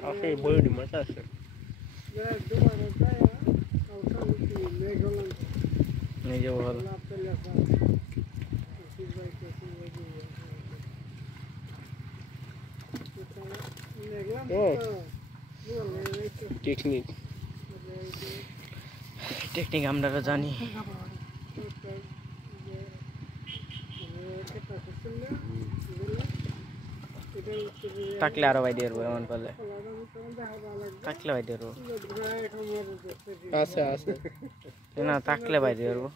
ওকে বড়ি মাছ আছে নিজে ভালো টেকনিক আমরা জানি থাকলে আরো বাইরে আসবো এমন করলে থাকলে বাইরে আসবো আছে আছে না থাকলে বাইরে আসবো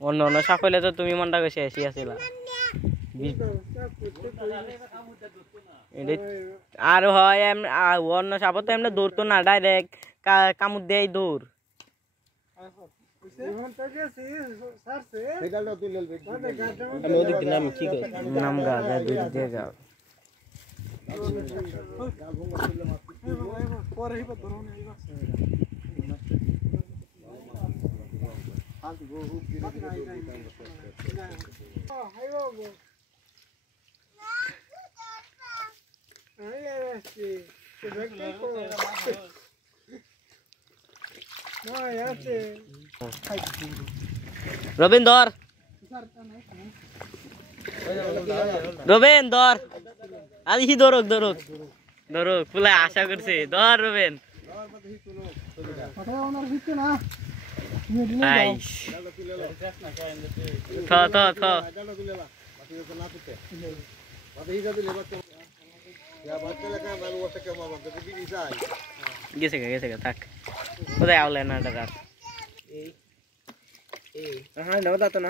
অন্য অন্য সাফল্য তো তুমি মনটা বেশি এসি আসিলা আর হয় অন্য সাপত তো এমনি দৌড়তো না ডাইরেক্ট কামড় দেয় দৌড় নাম গা দিয়ে যাও ফালতু গো হুক দিলে রবীন্দর রবীন্দর আজ কি দৌড়ক দৌড়ক দৌড়ক পুলা আশা করছে ধর রবেন থ থ থ গেছে গেছে থাক কোথায় আউলে না টাকা হ্যাঁ দাও তো না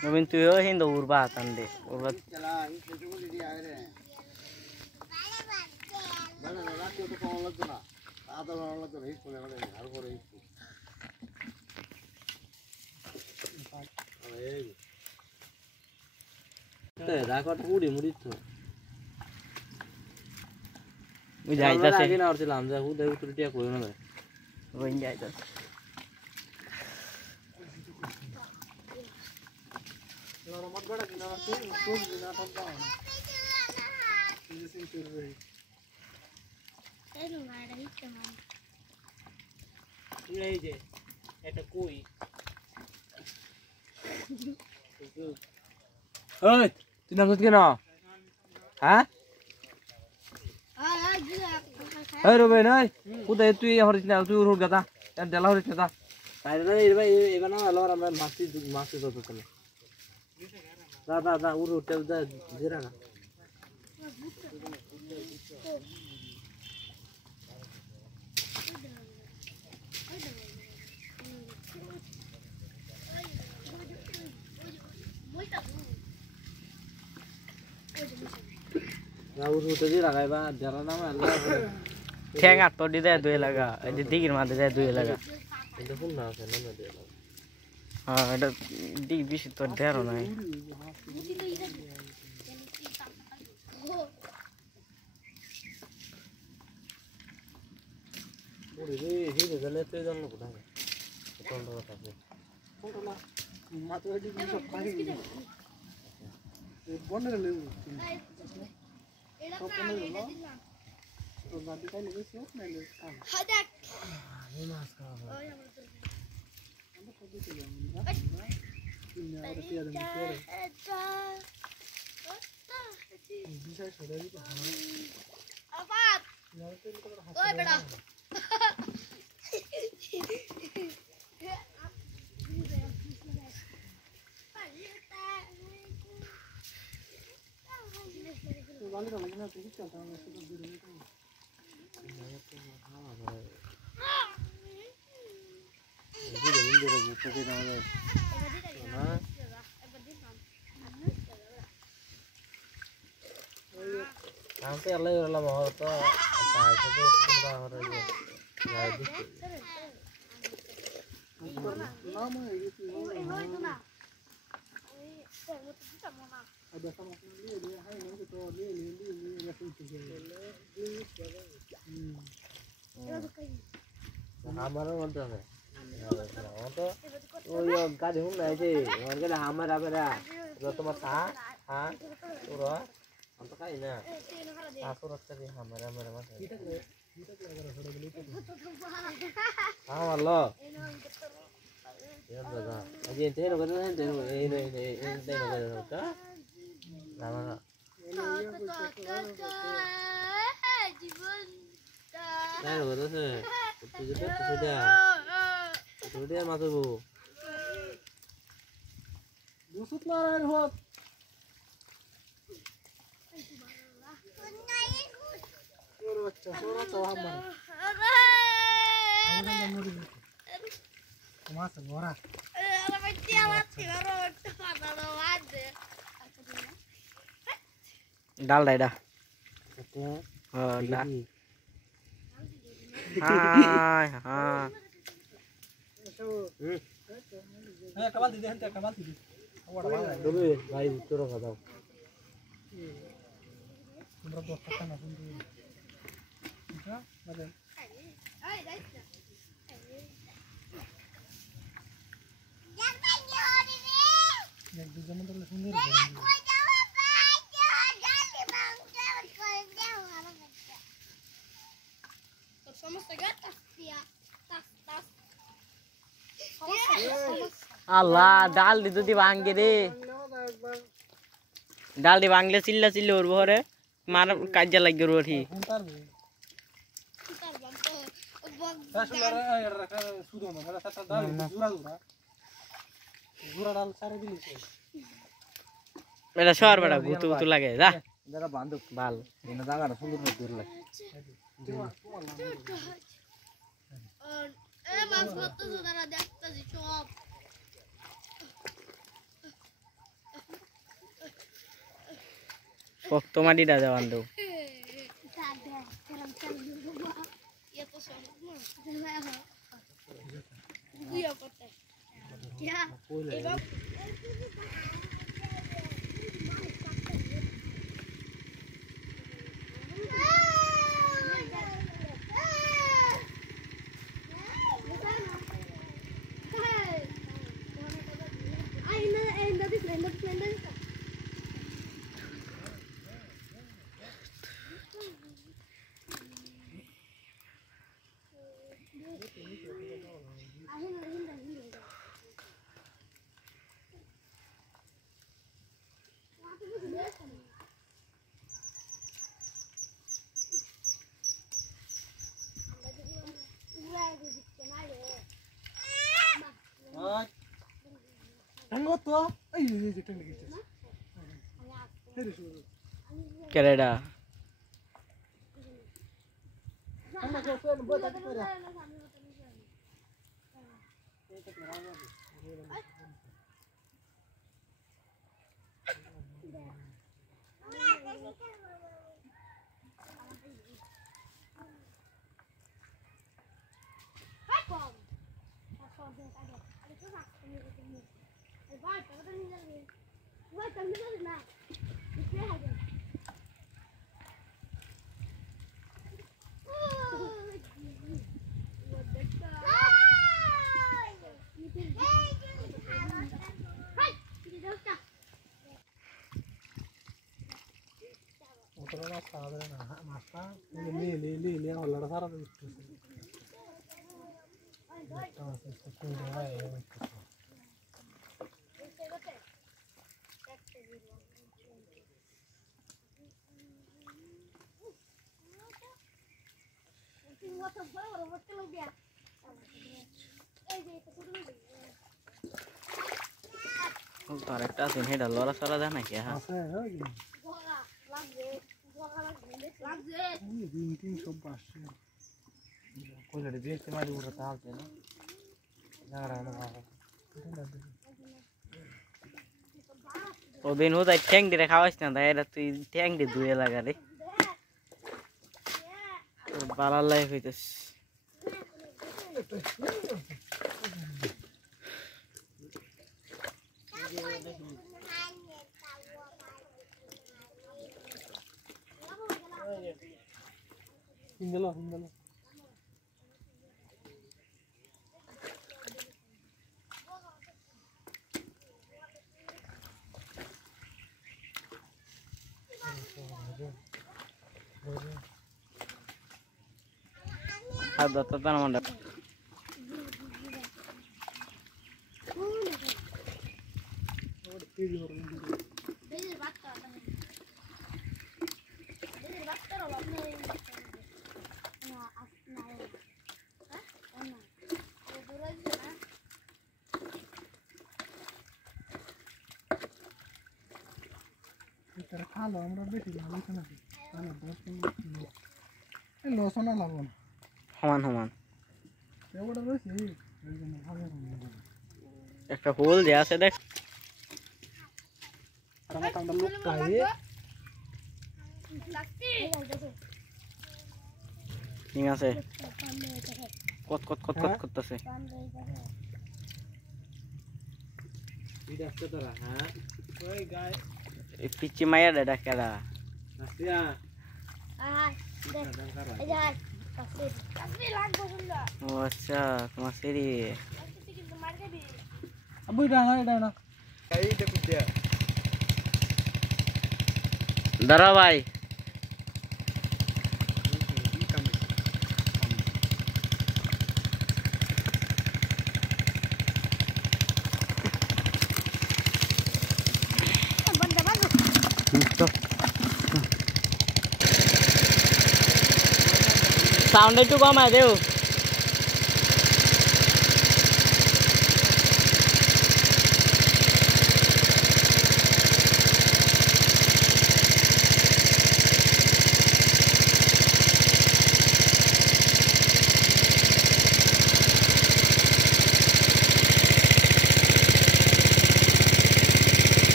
Robin tuyo hindo urba tande urba Ơi, ты нам тут кино? А? Ơi Robin ơi, কোথায় তুই হরিস না তুই উড় গাতা এর দেলা হরিস না তাইলে এবার না আলো আমরা মাছি তো চলে দা উড় উঠে দা জিরা না ঠ্যাং আট দি দেয় দুই লাগা দিঘির মাঝে দেয় দুই লাগা হ্যাঁ এটা দিঘি বেশি তোর দেয়ারও নাই Nanti Allah udah mau to, tak itu kita harus jadi. Hamaran mana tu? Itu, oh ya, kadi hum aja. Orang kena hamar apa dah? Kalau tu masa, urut. Anto kai na aku rasa di hamara mas wallo ya daga aje ente no kada ente no ente no kada ta lama na lo kada se tu dia masuk bu busut maran hot अच्छा सोरा तो हम ডাল ডাইডা ডাল high হ্যাঁ ভাই উত্তর কথা আল্লাহ ডাল দি যদি ভাঙ্গে রে ডাল দি ভাঙলে চিল্লা চিল্লি উঠবো রে মার কাজে লাগবে রোঠি এটা শহর বেড়া গুতু গুতু লাগে যা যারা বান্ধব ভাল এনে জায়গাটা সুন্দর দূর লাগে শক্ত মাটিটা যা বান্ধব কেরেডা তার একটা আছে হেডা লড়া চড়া যায় নাকি হ্যাঁ ওদিন ও তাই ট্যাং দিয়ে খাওয়াইস না তাই এটা তুই ট্যাং দিয়ে ধুয়ে লাগা রে বালার লাইফ হইতেছ হিন্দলো হিন্দলো ada tatanan mandap খালো আমরা বেশি ভালো না তাহলে 10 লস না লাগবে সমান সমান একটা হোল যে আছে দেখ ঠিক আছে কত কত কত কত করতেছে পিচ্ছি মায়ের ডাকেরা ও আচ্ছা তোমার সেরি দাঁড়া ভাই সাউন্ড একটু কমায় দেও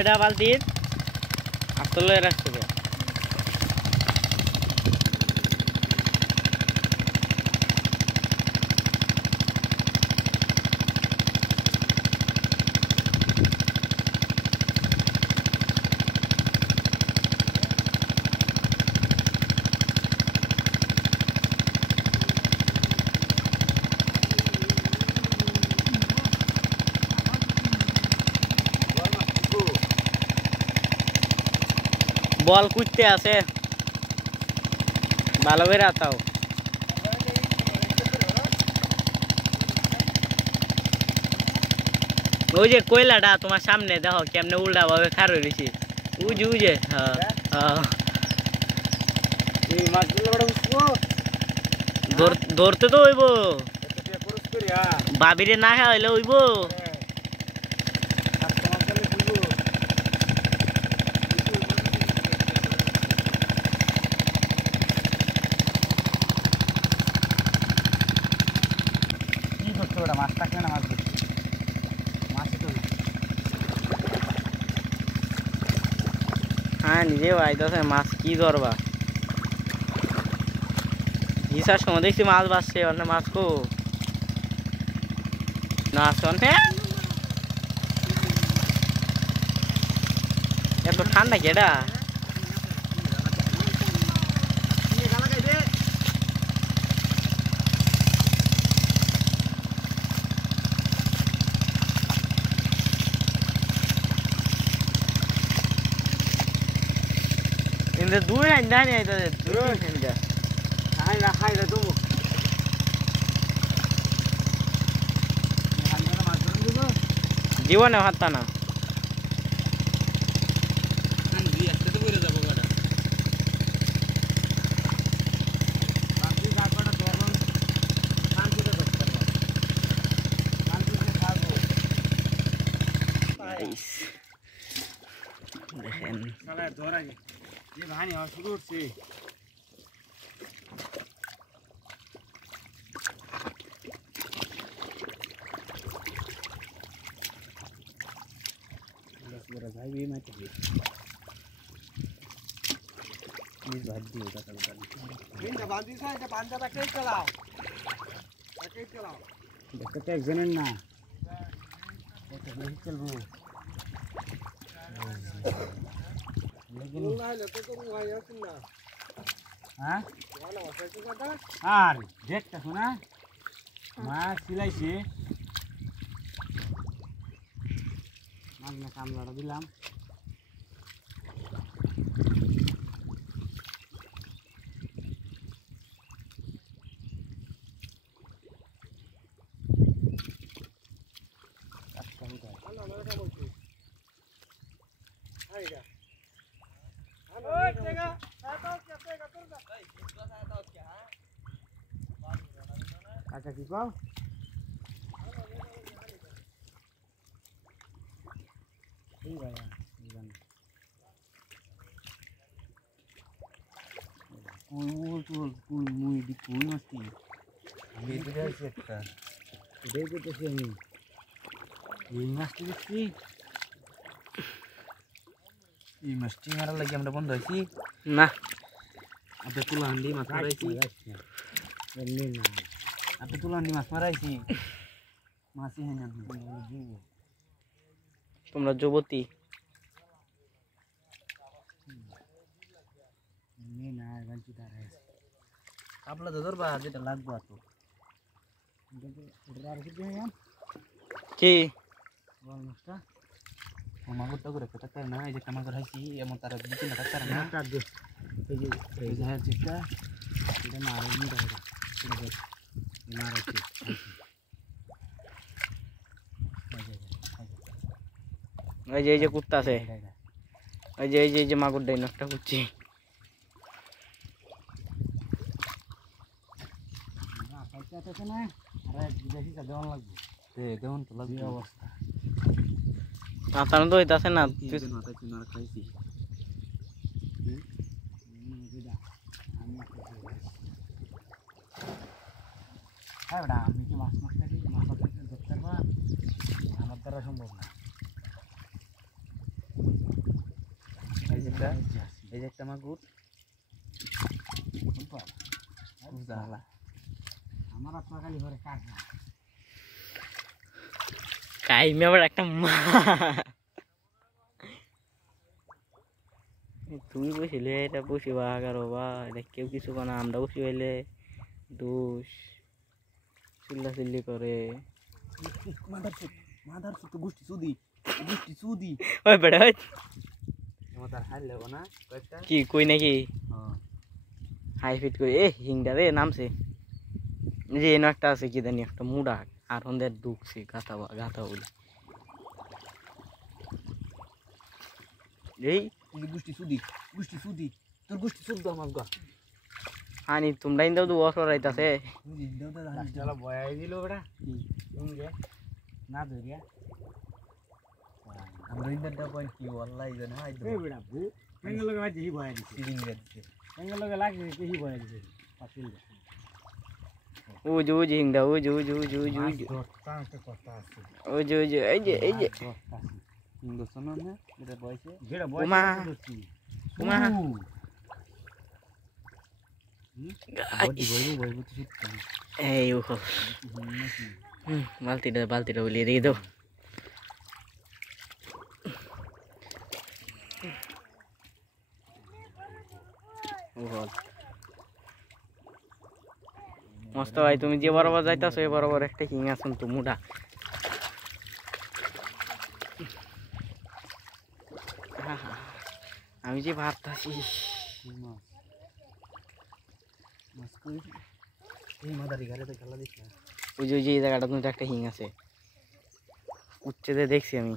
এটা বালতির আসলে রাখতে বল কুইতে আছে ভালো করে আতাও ওই যে কয়লাটা তোমার সামনে দেখো কেমনে উল্টা ভাবে খার হয়েছি উজে উজে হ্যাঁ হ্যাঁ ধরতে তো হইব বাবিরে না খাওয়াইলে হইব কি করছো ওটা মাছ থাকলে না মাছ ধরছে মাছই তো হ্যাঁ নিজেও আইতাছে মাছ কি ধরবা হিসার সময় দেখছি মাছ বাসছে অন্য মাছ কো না শোনে এত ঠান্ডা কেডা ইন্দে দুই আইন্দা নি আইতা দুই আইন্দা খাইলে তুমি জীবনে হাতটা না দেখেন যে ভানি হওয়া শুরু করছে একজনের না চলবো হ্যাঁ আর দেখটা শোনা মাছ সিলাইছে মাছ না কামড়াটা দিলাম আচ্ছা কি পাও এই ভাইয়া কুই মুই দি কুই মাছটি ভিতরে আছে একটা এটাই করতেছি আমি এই মাছটি দেখছি এই মাছটি মারার লাগে আমরা বন্ধ হয়েছি না আপনি তুলা হান্ডি মাছ মারাইছি এমনি না আপনি তুলা হান্ডি মাছ মারাইছি মাছই হয় না তোমরা যুবতী এমনি না গাঞ্চি তার কাপলা তো ধরবা যেটা লাগবো তো কি বল মাছটা ও মাগুরটা করে টাকার না এই যে কামাগর হাইছি এমন তার বিচিনা টাকার না এই যে হ্যাঁ যেটা এটা না আর নি দাও এটা মারাইছি এই যে কুত্তা আছে এই যে মাগুর ডাই নষ্ট করছি না আরে বেশি কা দেওয়ান লাগবে দেওয়ান তো লাগবে অবস্থা আতানো তো হইতাছে না মাথা কিনার খাইছি হ্যাঁ বেটা আমি কি মাছ মাছটাকে মাছ ধরতে পারবো আমার দ্বারা সম্ভব না এই যে একটা মাগুর আমার আপনার খালি ঘরে কাঠ না কাইমে আবার একটা তুমি বসিলে এটা বসিবা কারো বা এটা কেউ কিছু না আমরা বসি হইলে দোষ চিল্লা চিল্লি করে মাদার তো গোষ্ঠী চুদি ওই বেড়া আমার তার হাই লেবো না কয়েকটা কি কই নাকি হ্যাঁ হাই ফিট কই এ হিংডা রে নামছে যে এনো একটা আছে কি জানি একটা মুড়া আর হন্দের ঢুকছে গাথা বলি এই গোষ্ঠী সুদি তোর গোষ্ঠী সুদ আমার গা হানি তোমরা ইন্দাও দু বছর রাইতাছে চলো বয়াই দিল বেটা কি না ধরিয়া আমরা ইন্দারটা পয়েন্ট কি ওয়াল্লাহি জানা হাই দে বেটা বু এঙ্গেল লগে ভাই দেহি বয়াই দিছে সিরিং দিছে এঙ্গেল লগে লাগছে কেহি বয়াই দিছে পাছিল ও জো হিংডা ও জো দশটা একটা কথা আছে ও জো এই যে হিংদো শোনো না যেটা বয়সে উমা উমা এই ও বালতিটা বলিয়ে দিয়ে দাও মস্ত ভাই তুমি যে বরাবর যাইতাছো এই বরাবর একটা হিং আছেন তো মুডা আমি যে ভাবতাছি এই মাদারি ঘরে তো খেলা দিস না ওই যে এই জায়গাটা কিন্তু একটা হিং আছে উচ্চতে দেখছি আমি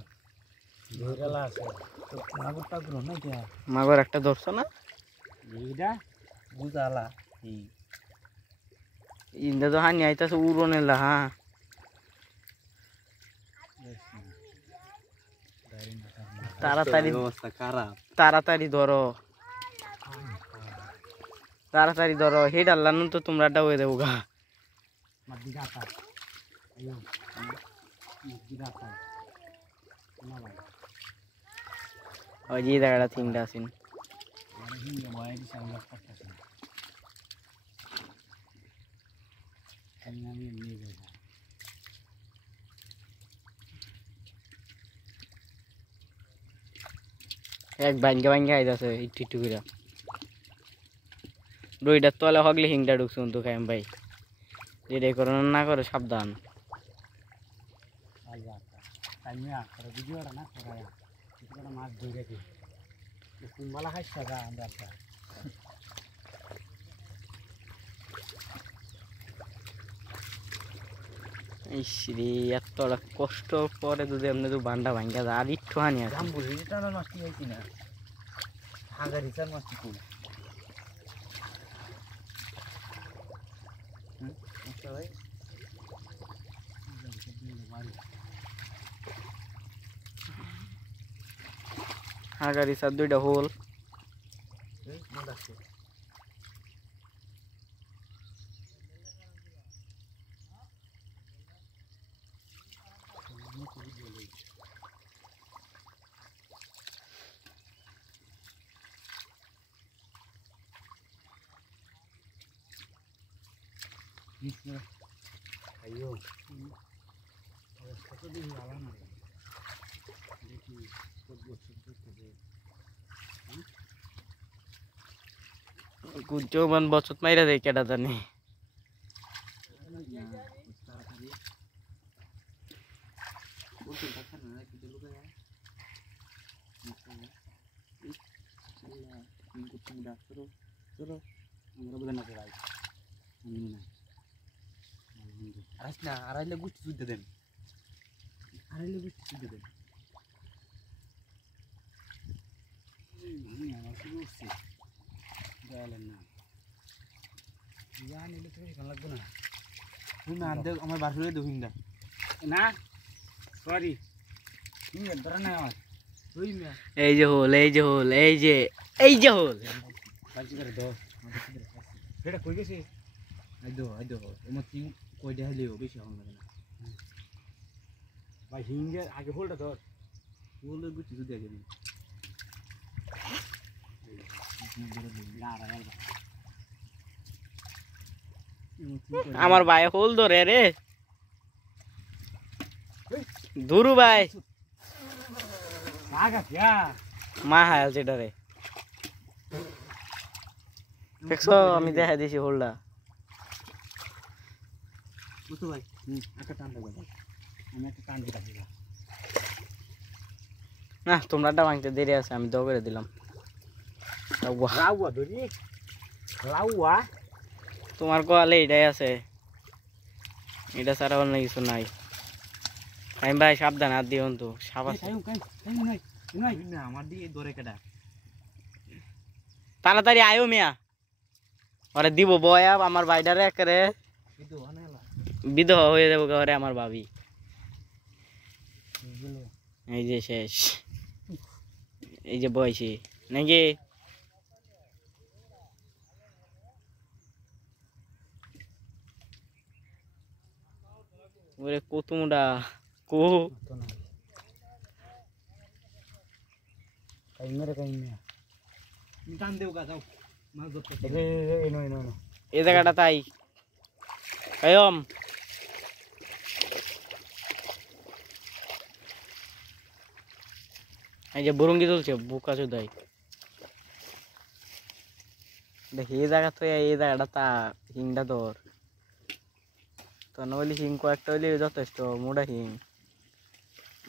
মাগর একটা ধরছো না এইটা বুঝালা এই ইন্দা তো হানি আইতাছে উড়নেলা হ্যাঁ তাড়াতাড়ি ধরো হে ডাল্লান তো তোমরা হয়ে দেবো গা ওই যে জায়গাটা তিনটা আছেন এক ভাঙ্গে আইতাছে একটু করে রইটার তলে হগলে হিংটা ঢুকছুন তো খাইম ভাই যেটা করো না করে সাবধান মাছ ধরে কুম্বালা খাইছা গা আমরা ইসরে এতটা কষ্ট পরে যদি আপনি তো বান্ডা ভাঙ্গা যায় আর একটু হানি আছে মাছটি হয়েছি না হাজার হিসার মাছটি কুল হাগারি স্যার দুইটা whole ayo kok di halaman দেখি কুচমান বচত মাইরা দেয় কেটা জানি আড়াইলে গুষ্টি শুদ্ধ দেন আড়াইলে গুষ্টি শুদ্ধ দেন আমার বাসুরে দক্ষিণ দা না সরি এই যে হোল হোল এটা কই গেছে আইদো এমন তিন কই দেখাইলেও বেশি হল লাগে না ভাই হিঙ্গের আগে হোলটা ধর হোল গুছি যদি আগে আমার ভাই হোল ধরে রে ধুরু ভাই মা হায়াল সেটা রে দেখছো আমি দেখা দিয়েছি হোলটা বুঝতে ভাই একটা টান দেবো আমি একটা টান দিতে না তোমরাটা ভাঙতে দেরি আছে আমি দাও করে দিলাম লাউয়া ধরি লাউয়া তোমার কোয়ালে এটাই আছে এটা ছাড়া অন্য কিছু নাই আমি ভাই সাবধান আর দিও তো সাপ আছে আমার দিয়ে ধরে কেটা তাড়াতাড়ি আয়ো মিয়া ওরে দিব বয়া আমার বাইডারে একেবারে বিধবা হয়ে যাবো ঘরে আমার ভাবি এই যে শেষ এই যে বয়সী নাকি ওরে কত মোটা কো টান দেও গা যাও মাছ ধরতে এই জায়গাটা তাই কায়ম এই যে বরঙ্গি চলছে বুকা চুদাই দেখি এই জায়গা তো এই জায়গাটা তা হিংটা তোর তো নইলে হিং কয়েকটা হইলে যথেষ্ট মোটা হিং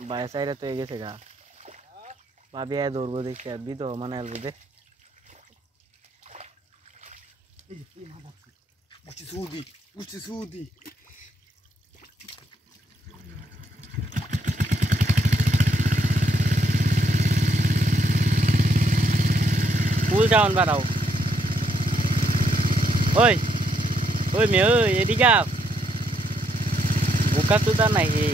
বাইরে সাইডে তো গেছে গা ভাবি আয় দৌড়বো দেখছি বিদ মানে আলবো দে ফুল যাওন বাড়াও ওই ওই মেয়ে ওই এদিকে আপ বোকা চুদা নাকি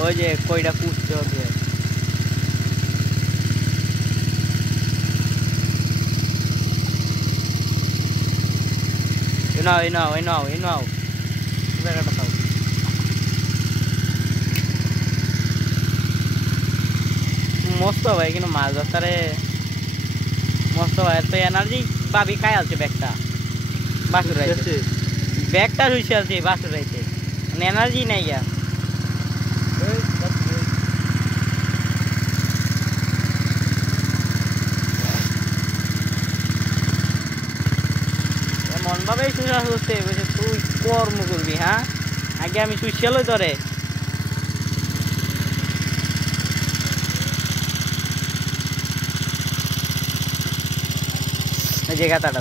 ওই যে কইটা পুষতে হবে মস্ত ভাই কিন্তু মাছ ধরতে মস্ত ভাই তো এনার্জি পাবি খাই আছে ব্যাগটা বাসুর রাইছে ব্যাগটা শুইছে আছে বাসুর রাইছে মানে এনার্জি নাই গা এমন ভাবেই শুনে হচ্ছে তুই কর্ম করবি হ্যাঁ আগে আমি শুইছিল ধরে যে গাতাটা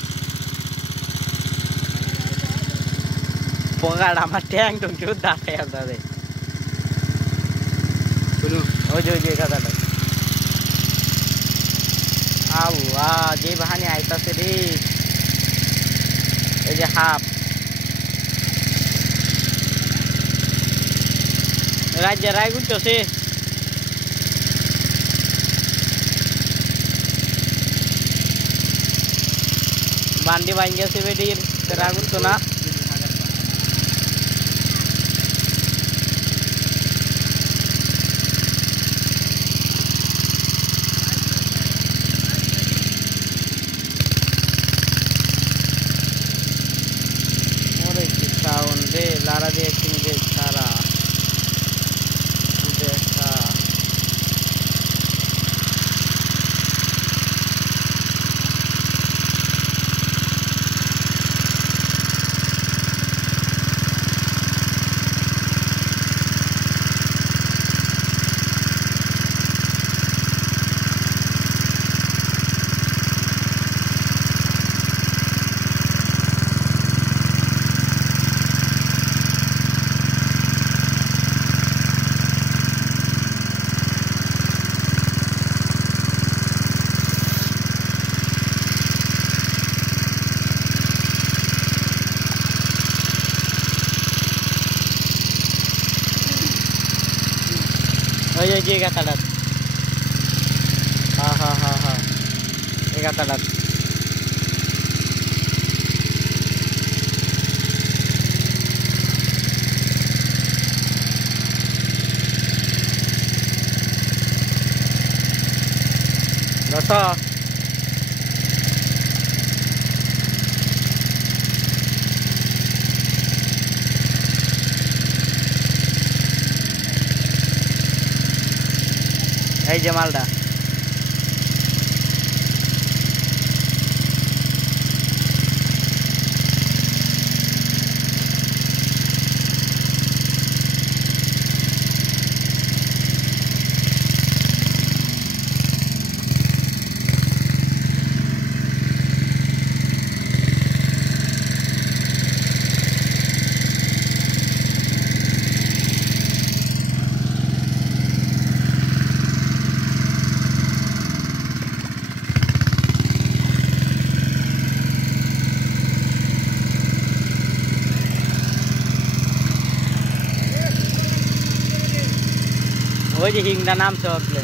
পোকাটা আমার ট্যাং টুং কেউ দাঁড়ায় দাঁড়ে ওই যে গাতাটা আল্লাহ যে বাহানি আইতাছে রে এই যে হাফ রাজ্যে রায় গুনছে বান্ডি বাইন গেছে বেটির রাগুন তো না ওরে কি সাউন্ড রে লারা দিয়ে কিনবে সারা দেখা ওই যে গাতাটা হ্যাঁ এই গাতাটা দশ এই যে মালটা ওই যে হিংটা নামছে আসলে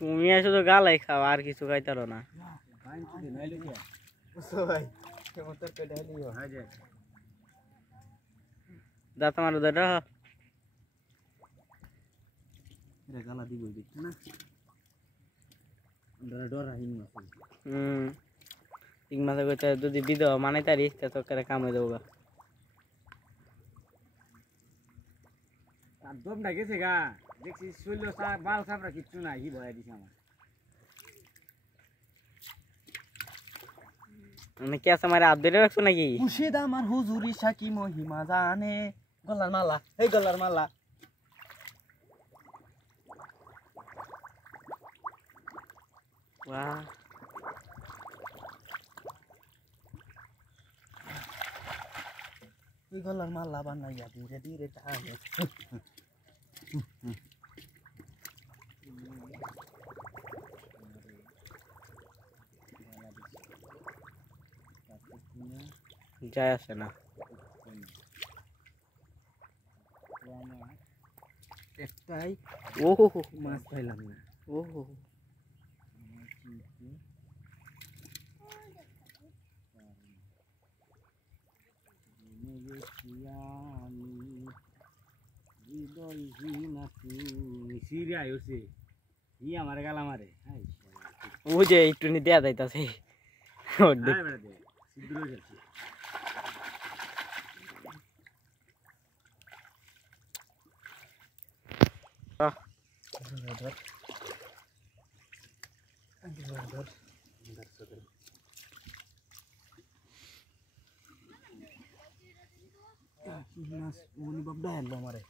তুমি শুধু গালাই খাও আর কিছু খাইতারো না দাঁত আমার গালা দিব দেখছো না ডরা হিং মাছ হিং মাছ কইতে যদি বিধবা মানে তারিস তা তো করে কাম হয়ে যাবো তার দমটা গেছে গা দেখছি শৈল বাল সাপড়া কিচ্ছু নাই কি ভয় দিছে আমার মানে কি আছে আমার হাত ধরে রাখছো নাকি মুর্শিদ আমার হুজুরি সাকি মহিমা জানে গলার মালা এই গলার মালা বাহ এই গলার মালা বানাইয়া ধীরে ধীরে টানে যায় আসে না একটাই ও মাছ পাইলাম না ও আমার গালা মারে ও যে একটু নি দেয়া যাইতাছে মারে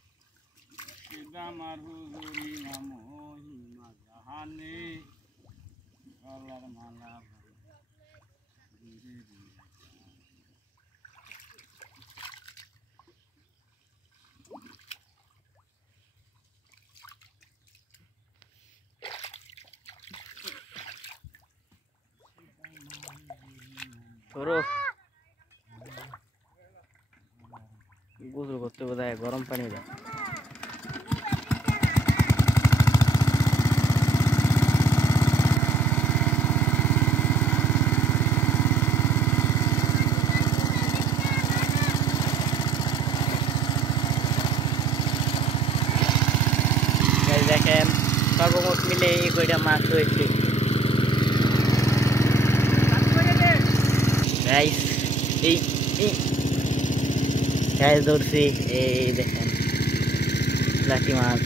আমার হুজুরি মহিমা জাহানে গলার মালা ধীরে ধীরে ধরো গোসল করতে বোধহয় গরম পানি দেয় দেখেন সর্বমোট মিলে এই কয়টা মাছ রয়েছে এই ধরছি এই দেখেন লাঠি মাছ